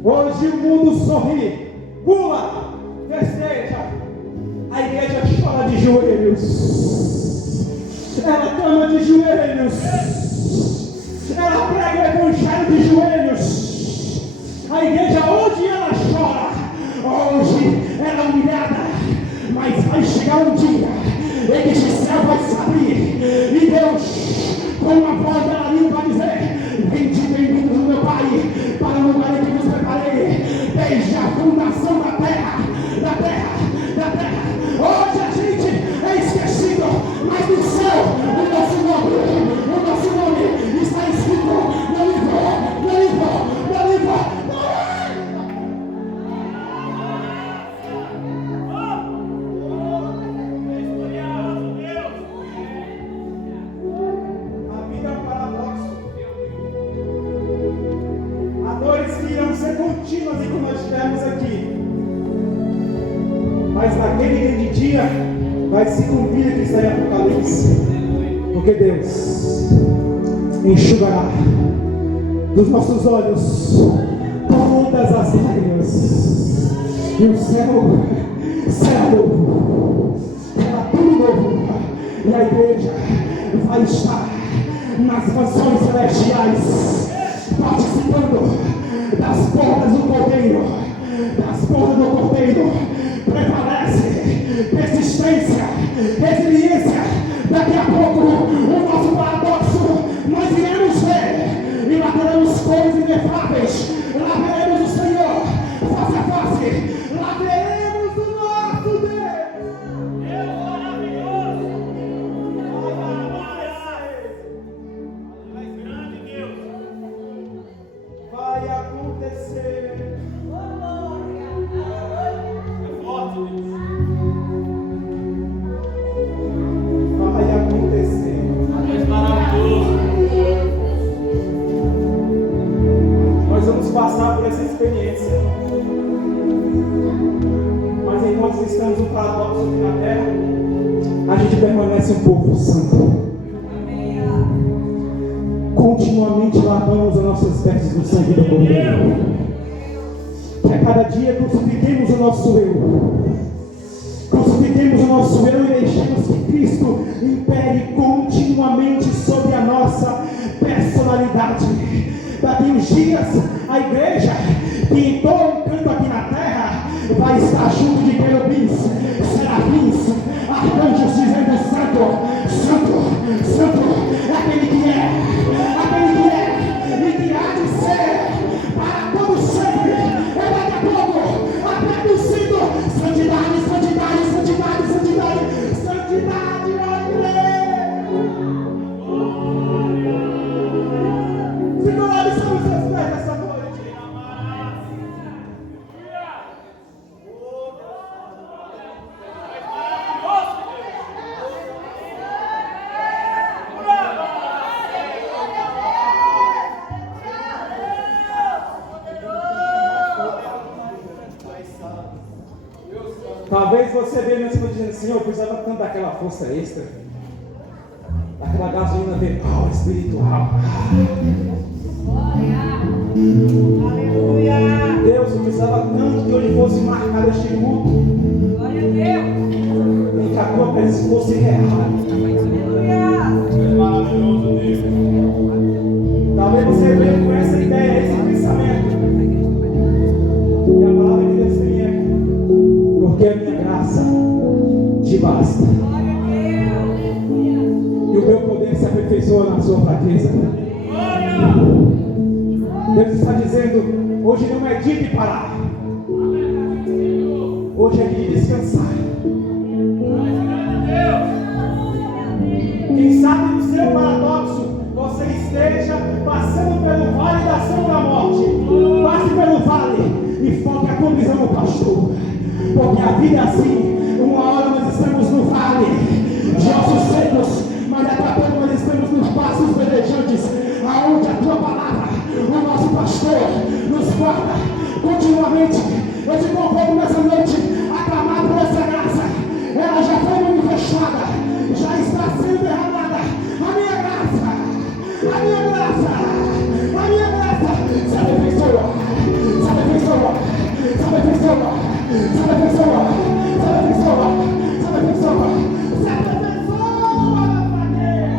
Hoje o mundo sorri, pula, festeja, a igreja chora de joelhos, ela clama de joelhos, ela prega o evangelho de joelhos. A igreja hoje ela chora, hoje ela é humilhada, mas vai chegar um dia em que esse céu vai se abrir e Deus, com uma voz dela limpa, vai dizer: bem-vindo do meu Pai, para o lugar em que vos preparei, desde a fundação da terra. Hoje a gente é esquecido, mas no céu o nosso nome está escrito no livro. A vida é um paradoxo. Há dores que irão ser contínuas e como nós tivemos aqui. Mas naquele grande dia vai se cumprir o que está em Apocalipse. Porque Deus enxugará dos nossos olhos todas as lágrimas. E o céu será novo, será tudo novo. E a igreja vai estar nas mansões celestiais, participando das portas do Cordeiro. Prevalece persistência, resiliência. Daqui a pouco o nosso paradoxo nós iremos ver, e lá teremos cores inefáveis, lá veremos o Senhor face a face, lá veremos o nosso Deus. Deus maravilhoso! Mais grande Deus! Vai acontecer. Forte, Deus! Vai acontecer. És maravilhoso! Nós vamos passar por essa experiência. Mas enquanto estamos no paradoxo aqui na terra, a gente permanece um povo santo. Continuamente lavamos as nossas vestes no sangue do Cordeiro. Que a cada dia crucifiquemos o nosso eu. Crucifiquemos o nosso eu e deixemos que Cristo impere continuamente sobre a nossa personalidade. Daqui uns dias, a igreja que entrou um canto aqui na terra vai estar junto de querubins, serafins, arcanjos dizendo: Santo, Santo, Santo, é aquele que é e que há de ser para todo sempre. É daqui a pouco, até do cinto, santidade, santidade, santidade, santidade, santidade, ó igreja. Se nós somos seus pés essa noite, você vê mesmo dizendo assim, eu precisava tanto daquela força extra, daquela gasolina verbal, espiritual. Aleluia. Deus, eu precisava tanto que hoje fosse marcado este culto. Glória a Deus. Em que a tua presença fosse real. Aleluia. Maravilhoso, Deus. Talvez você venha com essa ideia, esse pensamento. E a palavra de Deus tem é: porque a minha graça te basta. Glória a Deus. E o meu poder se aperfeiçoa na sua fraqueza. Glória. Deus está dizendo: hoje não é dia de parar. Hoje é dia de descansar. Quem sabe no seu paradoxo você esteja passando pelo vale da sombra da morte. Passe pelo vale e foque a tua visão no pastor. Porque a vida é assim. Uma hora nós estamos no vale de ossos secos, mas daqui a pouco nós estamos nos passos verdejantes, aonde a tua palavra, o nosso pastor, nos guarda continuamente. Eu te convoco nessa noite a clamar por essa graça. Ela já foi manifestada, já está sendo derramada. A minha graça, a minha graça, a minha graça se aperfeiçoa, se aperfeiçoa, se aperfeiçoa, se aperfeiçoa, se aperfeiçoa, se aperfeiçoa, se aperfeiçoa na fraqueza.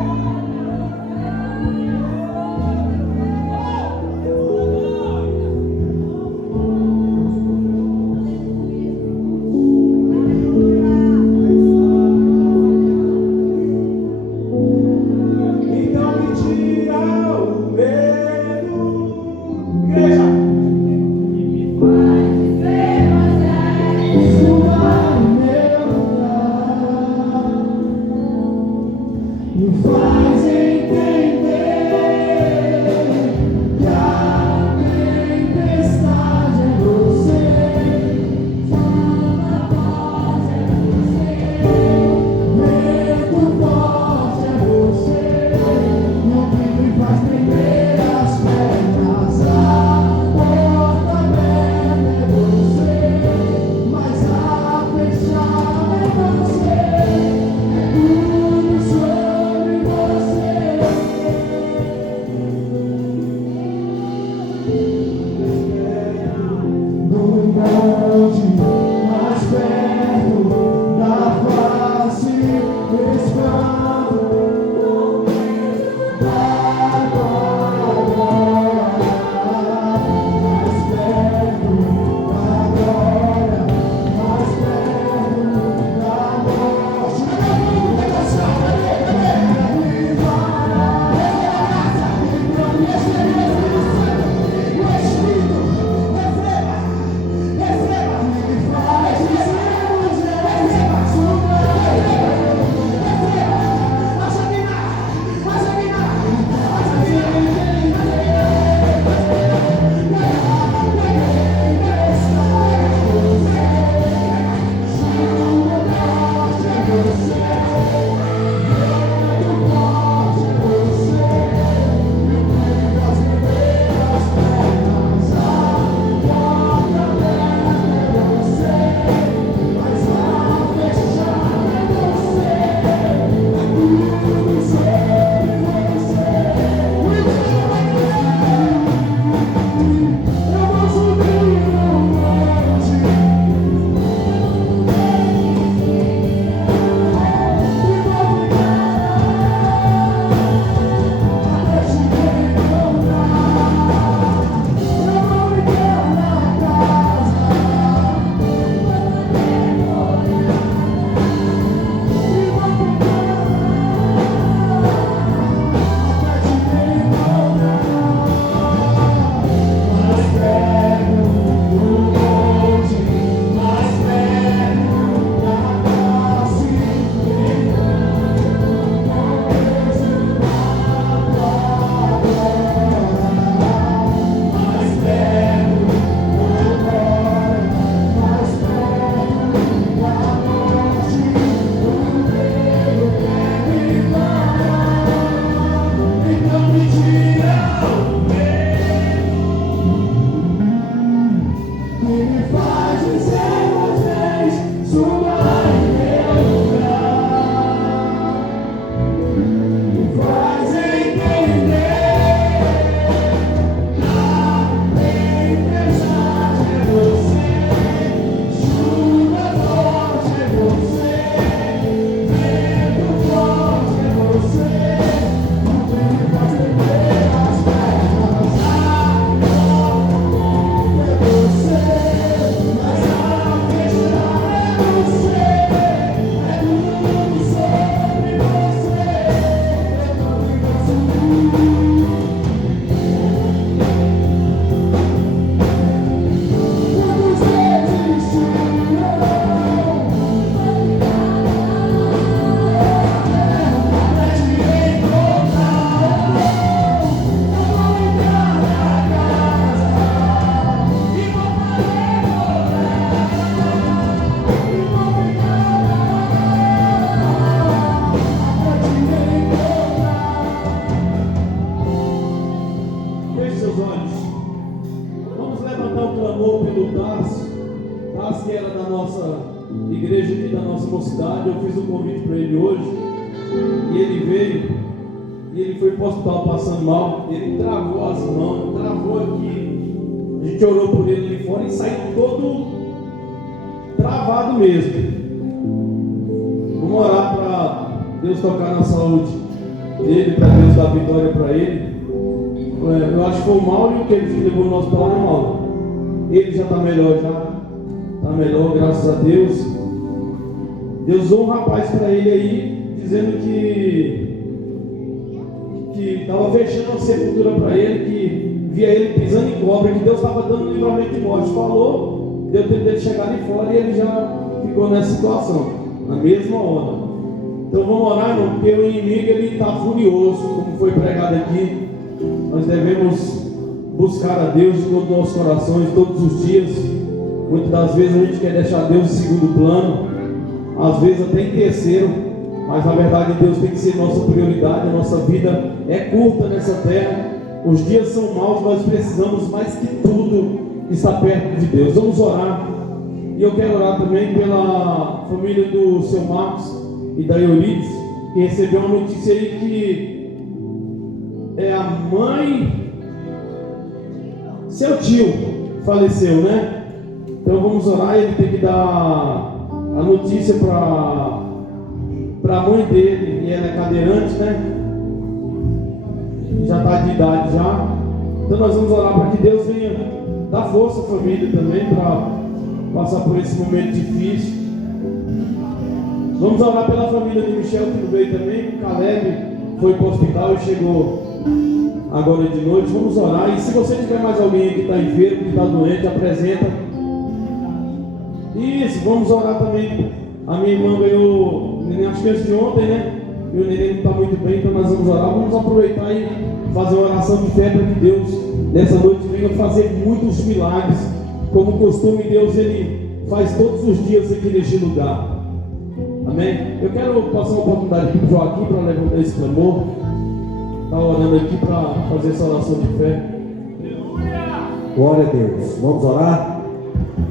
nossa mocidade. Eu fiz um convite para ele hoje e ele veio e ele foi para o hospital passando mal. Ele travou as mãos, travou aqui. A gente orou por ele ali fora e saiu todo travado mesmo. Vamos orar para Deus tocar na saúde dele, para Deus dar vitória para ele. Eu acho que foi o Mauro que ele levou no hospital, né, Mauro? Ele já está melhor, está melhor, graças a Deus. Deus usou um rapaz para ele aí, dizendo que estava fechando a sepultura para ele, que via ele pisando em cobra, que Deus estava dando livramento de morte. Falou, deu tempo dele chegar ali fora e ele já ficou nessa situação, na mesma hora. Então vamos orar, irmão, porque o inimigo está furioso, como foi pregado aqui. Nós devemos buscar a Deus de todos os nossos corações, todos os dias. Muitas das vezes a gente quer deixar Deus em segundo plano, às vezes até em terceiro, mas na verdade Deus tem que ser nossa prioridade. A nossa vida é curta nessa terra, os dias são maus, nós precisamos mais que tudo estar perto de Deus. Vamos orar, e eu quero orar também pela família do seu Marcos e da Eurides, que recebeu uma notícia aí que é a mãe, seu tio faleceu, né? Então vamos orar. Ele tem que dar a notícia para a mãe dele, e ela é cadeirante, né? Já está de idade já. Então nós vamos orar para que Deus venha dar força à família também para passar por esse momento difícil. Vamos orar pela família de Michel, que não veio também. O Caleb foi para o hospital e chegou agora de noite. Vamos orar. E se você tiver mais alguém que está enfermo, que está doente, apresenta. Isso, vamos orar também. A minha irmã ganhou neném, acho que antes de ontem, né? E o neném não está muito bem, então nós vamos orar. Vamos aproveitar e fazer uma oração de fé para que Deus nessa noite venha fazer muitos milagres. Como costume, Deus ele faz todos os dias aqui neste lugar. Amém? Eu quero passar uma oportunidade aqui para o Joaquim para levantar esse clamor. Está orando aqui para fazer essa oração de fé. Glória a Deus. Vamos orar?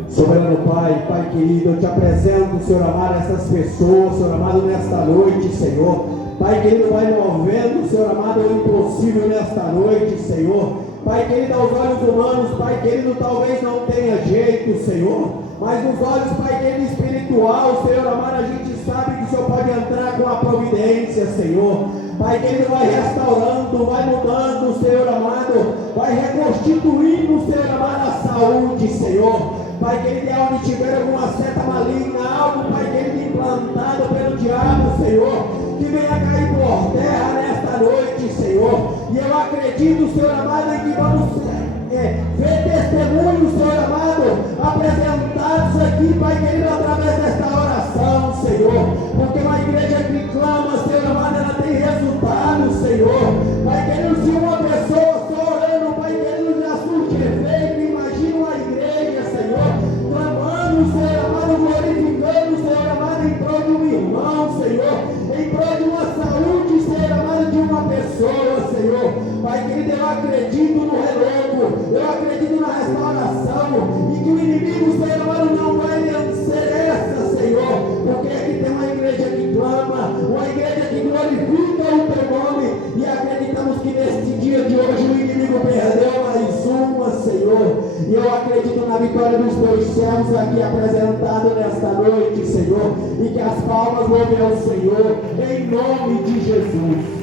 Soberano Pai, Pai querido, eu te apresento, Senhor amado, essas pessoas, Senhor amado, nesta noite, Senhor. Pai querido, vai movendo, Senhor amado, o impossível nesta noite, Senhor. Pai querido, aos olhos humanos, Pai querido, talvez não tenha jeito, Senhor. Mas nos olhos, Pai querido, espiritual, Senhor amado, a gente sabe que o Senhor pode entrar com a providência, Senhor. Pai querido, vai restaurando, vai mudando, Senhor amado, vai reconstituindo, Senhor amado, a saúde, Senhor. Pai querido, onde tiver alguma seta maligna, algo, Pai querido, implantado pelo diabo, Senhor, que venha cair por terra nesta noite, Senhor. E eu acredito, Senhor amado, em que vamos ver testemunhos, Senhor amado, apresentados aqui, Pai querido, através desta oração, Senhor. Porque uma igreja que clama, Senhor amado, ela tem resultado, Senhor. Pai querido, se uma pessoa só orando, Pai querido, já surge efeito. Imagina uma igreja, Senhor, clamando, Senhor amado, glorificando, Senhor amado, em prol de um irmão, Senhor, em prol de uma saúde, Senhor amado, de uma pessoa, Senhor. Pai querido, eu acredito no renovo, eu acredito na restauração, e que o inimigo, Senhor amado, não vai vencer essa, Senhor, porque aqui tem uma igreja que clama, uma igreja que glorifica o teu nome, e acreditamos que neste dia de hoje o inimigo perdeu mais uma, Senhor. E eu acredito na vitória dos teus céus aqui apresentado nesta noite, Senhor, e que as palmas louvem ao Senhor, em nome de Jesus.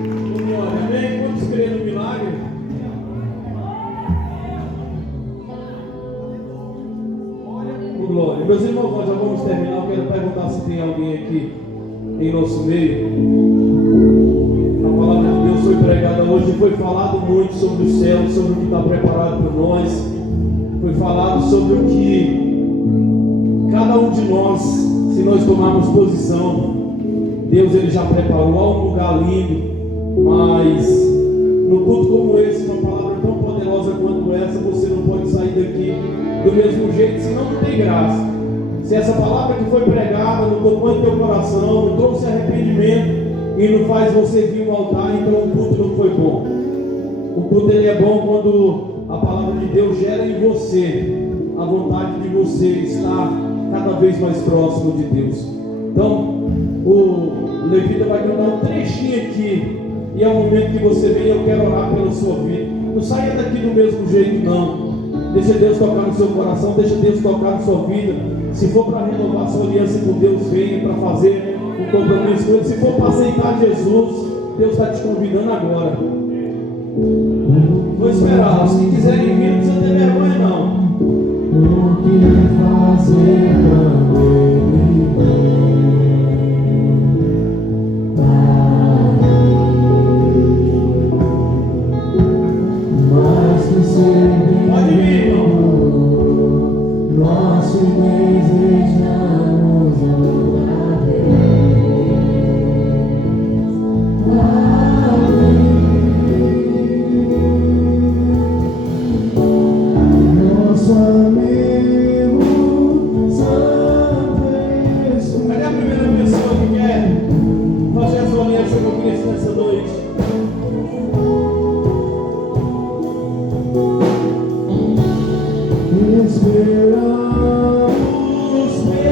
Amém? Quantos creem no milagre? Glória. Meus irmãos, nós já vamos terminar. Eu quero perguntar se tem alguém aqui em nosso meio. A palavra de Deus foi pregada hoje, foi falado muito sobre o céu, sobre o que está preparado por nós. Foi falado sobre o que cada um de nós, se nós tomarmos posição, Deus ele já preparou a um lugar lindo. Mas no culto como esse, uma palavra tão poderosa quanto essa, você não pode sair daqui do mesmo jeito, senão não tem graça. Se essa palavra que foi pregada não tocou em teu coração, não trouxe arrependimento e não faz você vir ao altar, então o culto não foi bom. O culto ele é bom quando a palavra de Deus gera em você a vontade de você estar vez mais próximo de Deus. Então, o Levita vai cantar um trechinho aqui, e é o momento que você vem. Eu quero orar pela sua vida. Não saia daqui do mesmo jeito, não. Deixa Deus tocar no seu coração, deixa Deus tocar na sua vida. Se for para renovar sua aliança com Deus, venha para fazer um compromisso com Ele. Se for para aceitar Jesus, Deus está te convidando agora. Vou esperar. Se quiserem vir, não precisa ter vergonha, não. O que fazer quando Ele vem? Mais que ser Pode vir, irmão. nós te desejamos outra vez. Nosso amigo Santo Jesus. Cadê a primeira pessoa que quer fazer a sua aliança com Cristo nessa noite? Esperamos pelo seu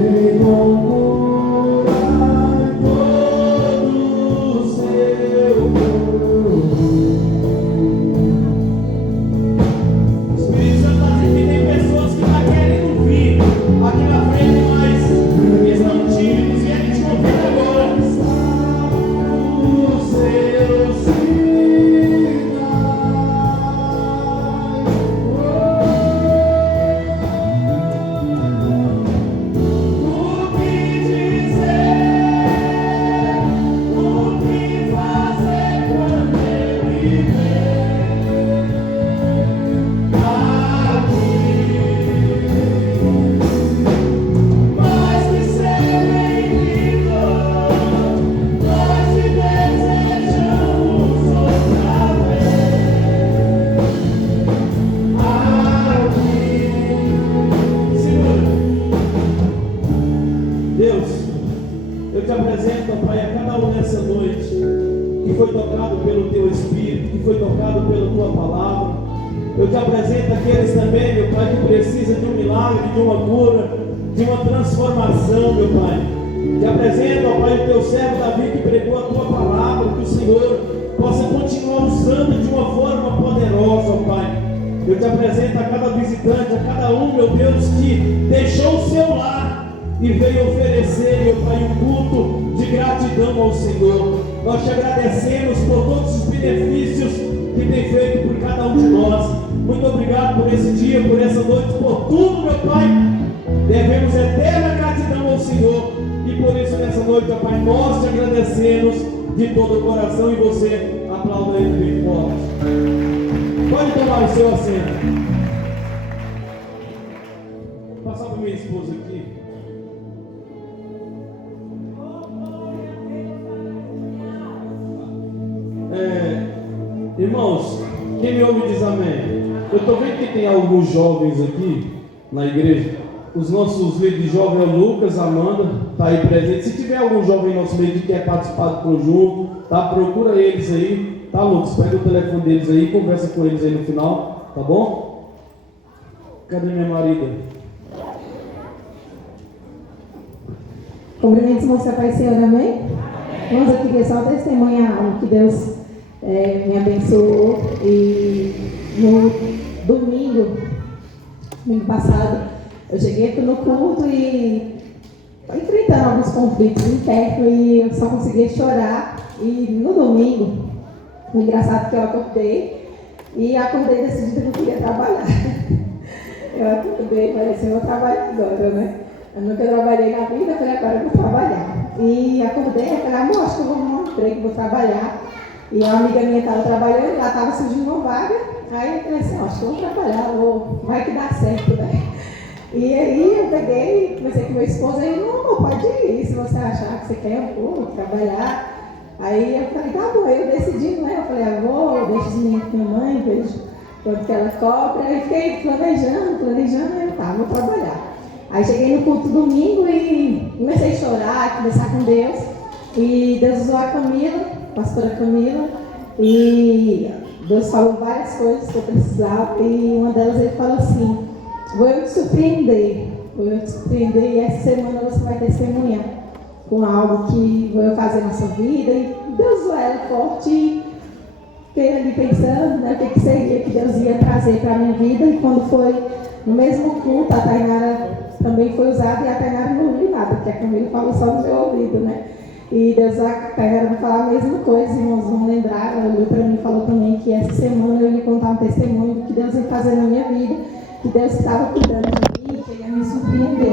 vem com todo o seu Espírito Santo está dizendo que tem pessoas que estão querendo vir aqui na frente, mas estão tímidos, e Ele te convida agora. os seus sinais. O que dizer, o que fazer quando Ele vem aqui? Mais que ser bem-vindo, nós te desejamos outra vez aqui. Segura. Deus, eu te apresento, Pai, a cada um nessa noite que foi tocado pelo Teu Espírito, que foi tocado pela Tua Palavra. Eu te apresento aqueles também, meu Pai, que precisam de um milagre, de uma cura, de uma transformação, meu Pai. Te apresento, ó Pai, o Teu servo Davi, que pregou a Tua Palavra, que o Senhor possa continuar usando de uma forma poderosa, ó Pai. Eu te apresento a cada visitante, a cada um, meu Deus, que deixou o seu lar e veio oferecer, meu Pai, um culto de gratidão ao Senhor. Nós te agradecemos por todos os benefícios que tem feito por cada um de nós. Muito obrigado por esse dia, por essa noite, por tudo, meu Pai. Devemos eterna gratidão ao Senhor, e por isso nessa noite, meu Pai, nós te agradecemos de todo o coração, e você aplauda Ele bem forte. Pode tomar o seu assento. Vou passar para minha esposa aqui. Irmãos, quem me ouve diz amém. Eu estou vendo que tem alguns jovens aqui na igreja. Os nossos líderes de jovem é o Lucas, a Amanda, está aí presente. Se tiver algum jovem em nosso meio que quer participar do conjunto, tá? Procura eles aí, tá, Lucas? Pega o telefone deles aí, conversa com eles aí no final, tá bom? Cadê minha marida? Cumprimentos, moça Pai Senhor, amém? Vamos aqui só testemunhar que Deus me abençoou. E no domingo passado, eu cheguei aqui no culto e estou enfrentando alguns conflitos internos e eu só conseguia chorar. E no domingo, foi engraçado que eu acordei decidida que eu queria trabalhar. Eu acordei e falei assim, eu vou trabalhar agora, né? Eu nunca trabalhei na vida, falei, agora eu vou trabalhar. E acordei, falei, amor, acho que eu vou arrumar um emprego, vou trabalhar. E uma amiga minha estava trabalhando, lá estava surgindo uma vaga. Aí eu falei assim, acho que eu vou trabalhar, vai que dá certo, né? E aí eu peguei, comecei com meu esposo, aí, não, pode ir, se você achar que você quer, eu vou trabalhar. Aí eu falei, tá bom, eu decidi, né? Eu falei, eu deixo os meninos com minha mãe, vejo quanto que ela cobra. Aí fiquei planejando, aí eu, tá, vou trabalhar. Aí cheguei no culto domingo e comecei a chorar, conversar com Deus. E Deus usou a Camila, a pastora Camila, e Deus falou várias coisas que eu precisava. E uma delas ele falou assim: vou eu te surpreender, e essa semana você vai testemunhar com algo que vou eu fazer na sua vida. E Deus usou ela forte, e fiquei ali pensando, né, o que seria que Deus ia trazer para a minha vida. E quando foi no mesmo culto, a Tainara também foi usada, e a Tainara não ouviu nada, porque a Camila falou só no meu ouvido, né? E Deus, a Tainara vai falar a mesma coisa, irmãos, vão lembrar. Ela olhou para mim e falou também que essa semana eu ia contar um testemunho do que Deus ia fazer na minha vida, que Deus estava cuidando de mim, que ele ia me surpreender.